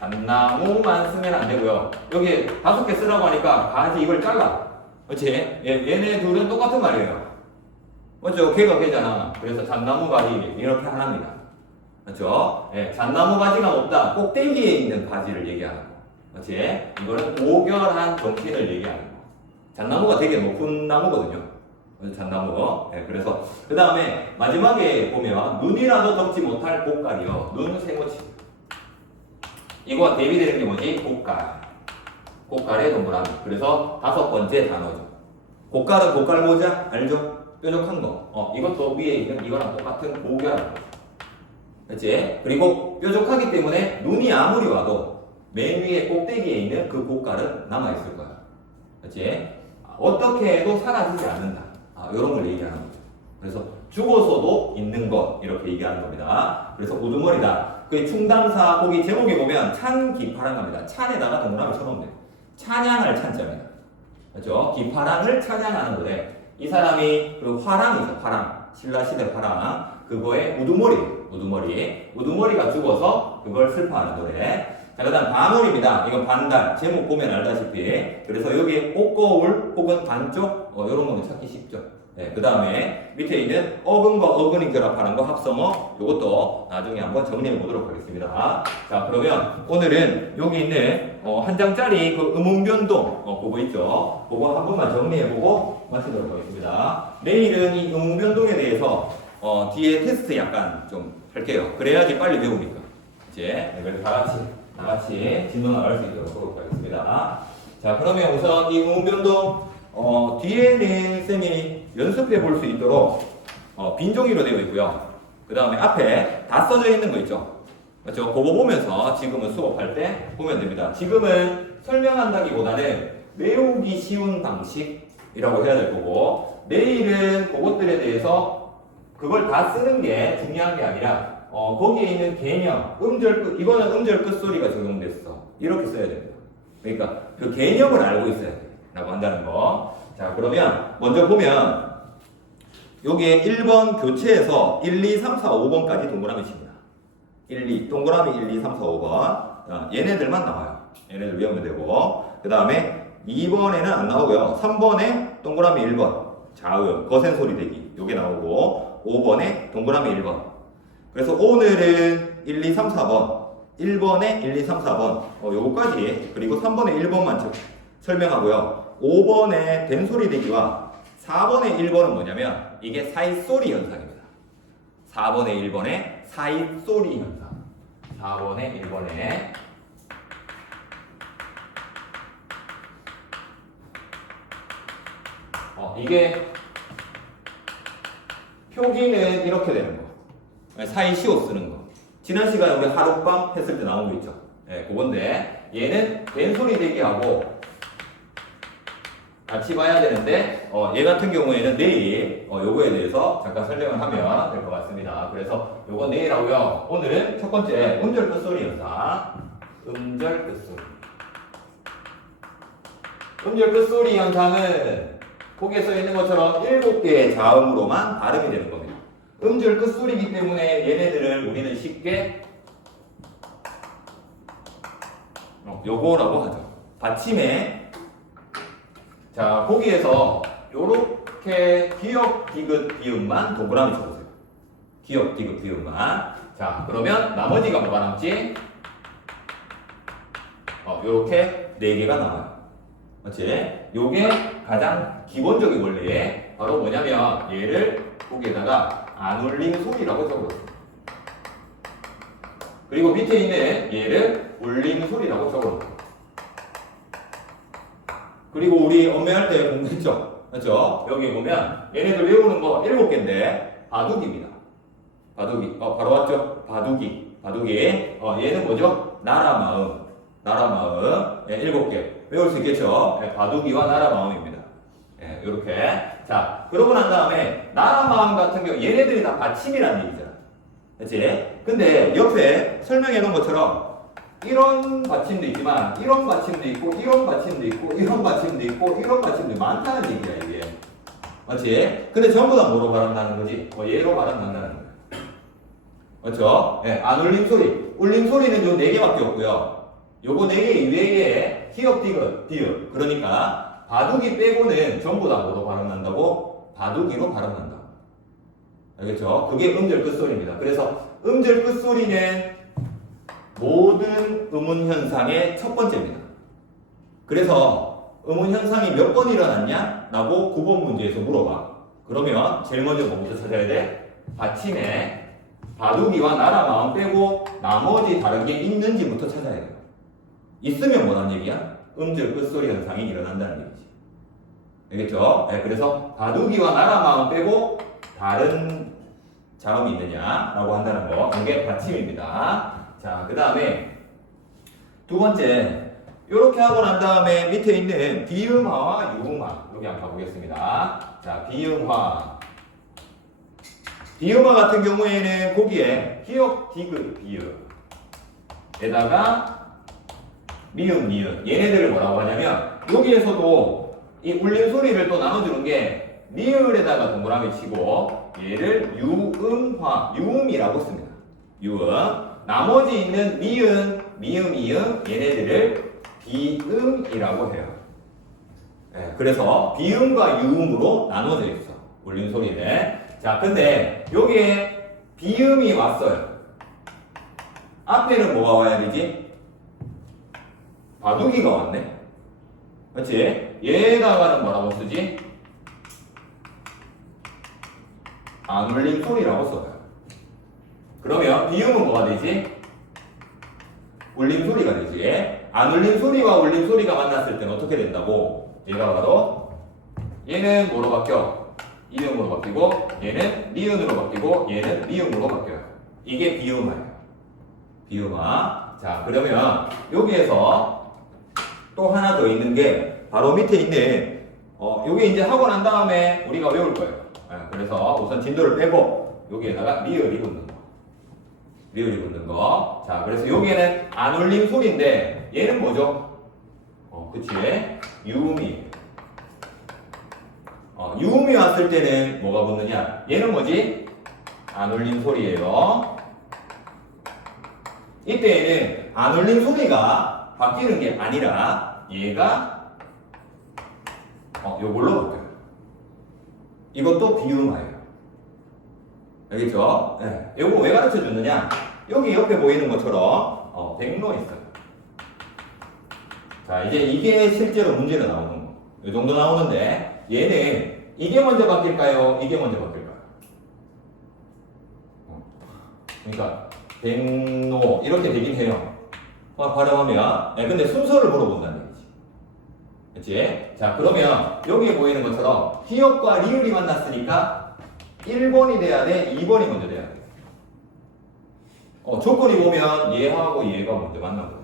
잣나무만 쓰면 안 되고요. 여기 5개 쓰라고 하니까 가지 이걸 잘라. 그치? 얘네 둘은 똑같은 말이에요. 맞죠? 걔가 걔잖아. 그래서 잣나무 가지 이렇게 하나입니다. 그렇죠? 잣나무 가지가 높다. 꼭대기에 있는 가지를 얘기하는 거. 그렇지? 이거는 오결한 정신을 얘기하는 거. 잣나무가 되게 높은 나무거든요. 잣나무. 그래서 그 다음에 마지막에 보면 눈이라도 덮지 못할 고깔이요. 눈 세모치. 이거와 대비되는 게 뭐지? 고깔. 고깔의 동그라미. 그래서 5번째 단어죠. 고깔은 고깔 모자 알죠? 뾰족한 거. 이것도 위에 있는 이거랑 똑같은 고결한 거. 그렇지? 그리고 뾰족하기 때문에 눈이 아무리 와도 맨 위에 꼭대기에 있는 그 고깔은 남아있을 거야. 그렇지? 어떻게 해도 사라지지 않는다. 이런 걸 얘기하는 거죠. 그래서 죽어서도 있는 것 이렇게 얘기하는 겁니다. 그래서 우두머리다. 그 충담사 거기 제목에 보면 찬기파랑합니다. 찬에다가 동그라미 쳐놓으면 돼요. 찬양할 찬자입니다. 그렇죠? 기파랑을 찬양하는 노래. 이 사람이 그 화랑이죠. 화랑. 신라시대 화랑. 그거에 우두머리가 죽어서 그걸 슬퍼하는 노래. 자, 그 다음 반올입니다. 이건 반달. 제목 보면 알다시피. 그래서 여기에 꽃거울 혹은 반쪽, 이런 거는 찾기 쉽죠. 그 다음에 밑에 있는 어근과 어근이 결합하는 거 합성어. 이것도 나중에 한번 정리해 보도록 하겠습니다. 자, 그러면 오늘은 여기 있는 한 장짜리 그 음운변동 그거 있죠. 그거 한 번만 정리해 보고 마치도록 하겠습니다. 내일은 이 음운변동에 대해서 뒤에 테스트 약간 좀 할게요. 그래야지 빨리 배우니까. 이제 그래서 다 같이 진도 나갈 수 있도록 하겠습니다. 자, 그러면 우선 이 음운변동 뒤에는 쌤이 연습해 볼 수 있도록 빈 종이로 되어 있고요. 그 다음에 앞에 다 써져 있는 거 있죠. 그렇죠? 그거 보면서 지금은 수업할 때 보면 됩니다. 지금은 설명한다기보다는 외우기 쉬운 방식이라고 해야 될 거고, 내일은 그것들에 대해서 그걸 다 쓰는 게 중요한 게 아니라 거기에 있는 개념, 음절 끝, 이거는 음절 끝소리가 적용됐어. 이렇게 써야 됩니다. 그러니까 그 개념을 알고 있어야 돼. 라고 한다는 거. 자, 그러면 먼저 보면 여기에 1번 교체해서 1, 2, 3, 4, 5번까지 동그라미 칩니다. 1, 2, 동그라미 1, 2, 3, 4, 5번. 얘네들만 나와요. 얘네들 외우면 되고. 그 다음에 2번에는 안 나오고요. 3번에 동그라미 1번. 자음, 거센 소리 대기. 요게 나오고. 5번에 동그라미 1번. 그래서 오늘은 1, 2, 3, 4번. 1번에 1, 2, 3, 4번. 요거까지. 그리고 3번에 1번만 설명하고요. 5번에 된소리 대기와 4번에 1번은 뭐냐면 이게 사이소리 현상입니다. 4번에 1번에 사이소리 현상. 4번에 1번에 이게 표기는 이렇게 되는 거. 사이시오 쓰는 거. 지난 시간에 우리 하룻밤 했을 때 나온 거 있죠. 그건데 얘는 된소리 대기하고 같이 봐야 되는데 얘 같은 경우에는 내일 요거에 대해서 잠깐 설명을 하면 될 것 같습니다. 그래서 요건 내일 하고요. 오늘은 첫 번째 음절 끝소리 현상. 음절 끝소리. 음절 끝소리 현상은 거기에 써 있는 것처럼 7개의 자음으로만 발음이 되는 겁니다. 음절 끝소리이기 때문에 얘네들을 우리는 쉽게 요거라고 하죠. 받침에 자 거기에서 요렇게 기역, 디귿, 비읍만 동그라미 쳐보세요. 기역, 디귿, 비읍만. 자 그러면 나머지가 뭐가 남지? 요렇게 4개가 남아요. 맞지? 요게 가장 기본적인 원리에 바로 뭐냐면 얘를 거기에다가 안울림 소리라고 적어요. 그리고 밑에 있는 얘를 울림 소리라고 적어요. 그리고 우리 엄매할 때 공부했죠? 그렇죠? 여기 보면 얘네들 외우는 거 7개인데 바둑입니다. 바둑이. 바로 왔죠? 바둑이. 얘는 뭐죠? 나라 마음. 네, 7개. 외울 수 있겠죠? 네, 바둑이와 나라 마음입니다. 네, 요렇게. 자, 그러고 난 다음에 나라 마음 같은 경우 얘네들이 다 받침이라는 얘기잖아. 그치? 근데 옆에 설명해 놓은 것처럼 이런 받침도 있지만 이런 받침도 있고 이런 받침도 있고 이런 받침도 있고 이런 받침도 많다는 얘기야 이게. 맞지? 근데 전부 다 뭐로 발음나는 거지? 얘로 발음난다는 거야. 맞죠? 네, 안 울림 소리. 울림 소리는 요 4개밖에 없고요. 요거 4개 이외에 히읗, 디귿, 비읍. 그러니까 바둑이 빼고는 전부 다 뭐로 발음난다고? 바둑이로 발음난다. 알겠죠? 그게 음절 끝소리입니다. 그래서 음절 끝소리는 모든 음운 현상의 첫 번째입니다. 그래서 음운 현상이 몇 번 일어났냐? 라고 9번 문제에서 물어봐. 그러면 제일 먼저 뭐부터 찾아야 돼? 받침에 바둑이와 나라 마음 빼고 나머지 다른 게 있는지부터 찾아야 돼요. 있으면 뭐란 얘기야? 음절 끝소리 현상이 일어난다는 얘기지. 알겠죠? 네, 그래서 바둑이와 나라 마음 빼고 다른 자음이 있느냐라고 한다는 거. 이게 받침입니다. 자, 그 다음에 두 번째. 이렇게 하고 난 다음에 밑에 있는 비음화와 유음화. 여기 한번 가보겠습니다. 자, 비음화. 비음화 같은 경우에는 거기에 히읗, 디귿, 비읍에다가 미음, 니은. 얘네들을 뭐라고 하냐면 여기에서도 이 울림 소리를 또 나눠주는 게 니을에다가 동그라미 치고 얘를 유음화, 유음이라고 씁니다. 유음. 나머지 있는 니은, 미음, 이음 얘네들을 비음이라고 해요. 네, 그래서 비음과 유음으로 나눠져 있어. 울림 소리는. 자, 근데 여기에 비음이 왔어요. 앞에는 뭐가 와야 되지? 바둑이가 왔네. 그렇지? 얘에다가는 뭐라고 쓰지? 안 울림 소리라고 써요. 그러면 비음은 뭐가 되지? 울림 소리가 되지. 안 울림 소리와 울림 소리가 만났을 때는 어떻게 된다고? 얘가 바로 얘는 뭐로 바뀌어? 이음으로 바뀌고 얘는 니은으로 바뀌고 얘는 미음으로 바뀌어요. 이게 비음화예요. 비음화. 자, 그러면 여기에서 또 하나 더 있는 게 바로 밑에 있는 요게 이제 하고 난 다음에 우리가 외울 거예요. 그래서 우선 진도를 빼고 여기에다가 리을이 붙는 거. 리을이 붙는 거. 자, 그래서 여기에는 안 울림 소리인데 얘는 뭐죠? 그치? 유음이. 유음이 왔을 때는 뭐가 붙느냐? 얘는 뭐지? 안 울림 소리예요. 이때에는 안 울림 소리가 바뀌는 게 아니라 얘가 요걸로 바뀌어요. 이것도 비음화예요. 알겠죠? 네. 요거 왜 가르쳐 줬느냐? 여기 옆에 보이는 것처럼 백로 있어요. 자, 이제 이게 실제로 문제로 나오는 거. 이 정도 나오는데 얘는 이게 먼저 바뀔까요? 이게 먼저 바뀔까요? 그러니까 백로 이렇게 되긴 해요. 발음하면. 네, 근데 순서를 물어본다는 얘기지. 그치? 자, 그러면 여기에 보이는 것처럼 히읗과 리을이 만났으니까 1번이 돼야 돼? 2번이 먼저 돼야 돼? 조건이 보면 얘하고 얘가 먼저 만난 거야.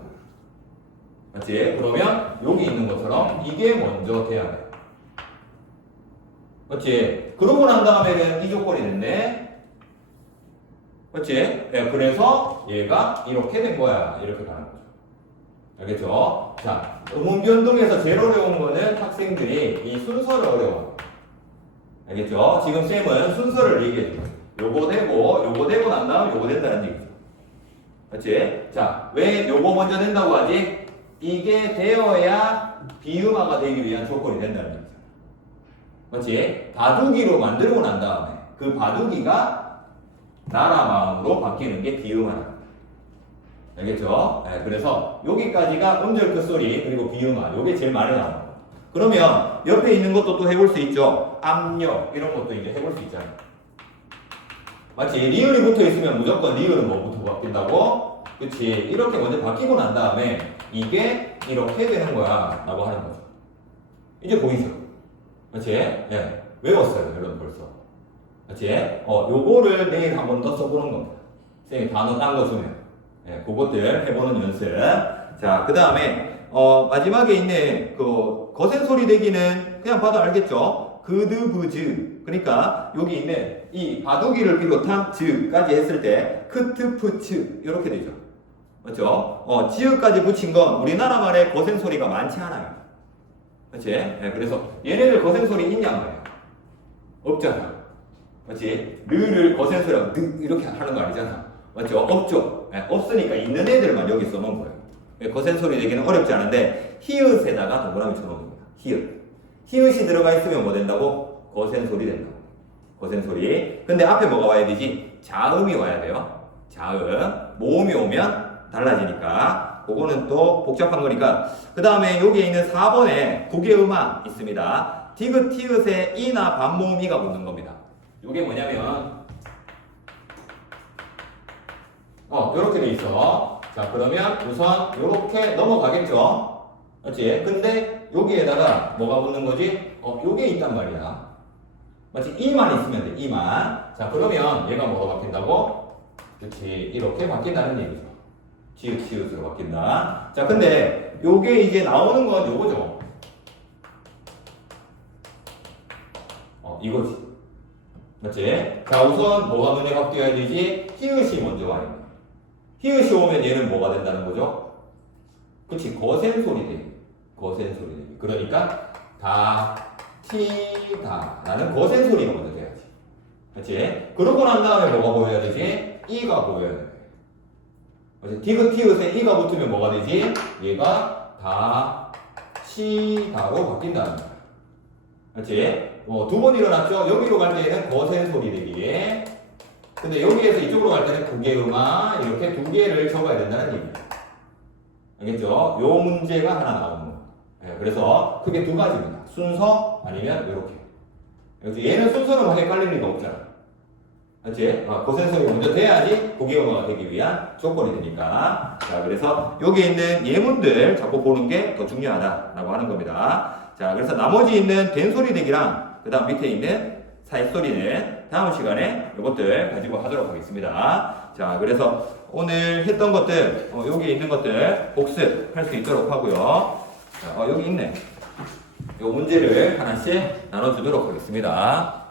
맞지? 그러면 여기 있는 것처럼 이게 먼저 돼야 돼. 맞지? 그러고 난 다음에는 이 조건이 됐네. 맞지? 네, 그래서 얘가 이렇게 된 거야. 이렇게 가는 거죠. 알겠죠? 자, 음운 변동에서 제일 어려운 거는 학생들이 이 순서를 어려워. 알겠죠? 지금 쌤은 순서를 얘기해 줄 거예요. 요거 되고 난 다음 요거 된다는 얘기죠. 그렇지? 자, 왜 요거 먼저 된다고 하지? 이게 되어야 비음화가 되기 위한 조건이 된다는 얘기죠. 그렇지? 바둑이로 만들고 난 다음에 그 바둑이가 나라마음으로 바뀌는 게 비음화다. 알겠죠? 네, 그래서 여기까지가 음절 끝소리 그리고 비음화 요게 제일 많이 나와요. 그러면 옆에 있는 것도 또 해볼 수 있죠. 압력 이런 것도 이제 해볼 수 있잖아요. 마치 리을이 붙어 있으면 무조건 리을은 뭐부터 바뀐다고? 그치? 이렇게 먼저 바뀌고 난 다음에 이게 이렇게 되는 거야 라고 하는 거죠. 이제 보이죠? 그치? 네. 외웠어요 여러분 벌써. 그치? 요거를 내일 한 번 더 써보는 겁니다. 선생님이 단어 딴 거 주면 네, 그것들 해보는 연습. 자, 그 다음에 마지막에 있는 그 거센 소리 대기는 그냥 봐도 알겠죠? 그드브즈. 그러니까 여기 있는 이 바둑이를 비롯한 즈까지 했을 때 크트프츠 이렇게 되죠. 맞죠? 지읒까지 붙인 건 우리나라 말에 거센 소리가 많지 않아요. 그렇지? 네, 그래서 얘네들 거센 소리 있냐 말이야. 없잖아. 그렇지? 르를 거센 소리라고 이렇게 하는 거 아니잖아. 맞죠? 없죠? 네, 없으니까 있는 애들만 여기 써놓은 거예요. 거센 소리 내기는 어렵지 않은데 히읗에다가 동그라미 쳐놓습니다. 히읗이 들어가 있으면 뭐 된다고? 거센 소리 된다고. 거센 소리. 근데 앞에 뭐가 와야 되지? 자음이 와야 돼요. 자음. 모음이 오면 달라지니까 그거는 또 복잡한 거니까. 그 다음에 여기에 있는 4번에 국외음화 있습니다. 디귿, 티읕에 이나 반모음 이가 붙는 겁니다. 이게 뭐냐면 요렇게 돼 있어. 자, 그러면 우선 요렇게 넘어가겠죠? 그렇지? 근데 여기에다가 뭐가 붙는 거지? 요게 있단 말이야. 마치 이만 있으면 돼, 이만. 자, 그러면 얘가 뭐가 바뀐다고? 그렇지. 이렇게 바뀐다는 얘기죠. 지읒, 시읒으로 바뀐다. 자, 근데 요게 이제 나오는 건 요거죠. 이거지. 맞지? 자, 우선 뭐가 눈에 확 띄어야 되지? 히읗이 먼저 와야 돼. 히읗이 오면 얘는 뭐가 된다는 거죠? 그치, 거센 소리 돼. 거센 소리 돼. 그러니까 다, 티, 다 라는 거센 소리가 먼저 돼야지. 그치? 그러고 난 다음에 뭐가 보여야 되지? 이가 보여야 돼. 그치? 디귿, 티읕에 이가 붙으면 뭐가 되지? 얘가 다, 시, 다로 바뀐다는 거야. 그치? 두 번 일어났죠? 여기로 갈 때는 거센 소리 되기에. 근데 여기에서 이쪽으로 갈 때는 국외음화 이렇게 두 개를 적어야 된다는 얘기예요. 알겠죠? 요 문제가 하나 나오는 거예요. 네, 그래서 크게 두 가지입니다. 순서 아니면 이렇게. 그래서 얘는 순서는 헷갈릴 리가 없잖아. 그렇지? 거센 소리가 먼저 돼야지 국외음화가 되기 위한 조건이 되니까. 자, 그래서 여기 있는 예문들 자꾸 보는 게 더 중요하다라고 하는 겁니다. 자, 그래서 나머지 있는 된 소리 대기랑 그 다음 밑에 있는 사입 소리는 다음 시간에 이것들 가지고 하도록 하겠습니다. 자, 그래서 오늘 했던 것들, 여기 있는 것들 복습할 수 있도록 하고요. 자, 여기 있네. 이 문제를 하나씩 나눠주도록 하겠습니다.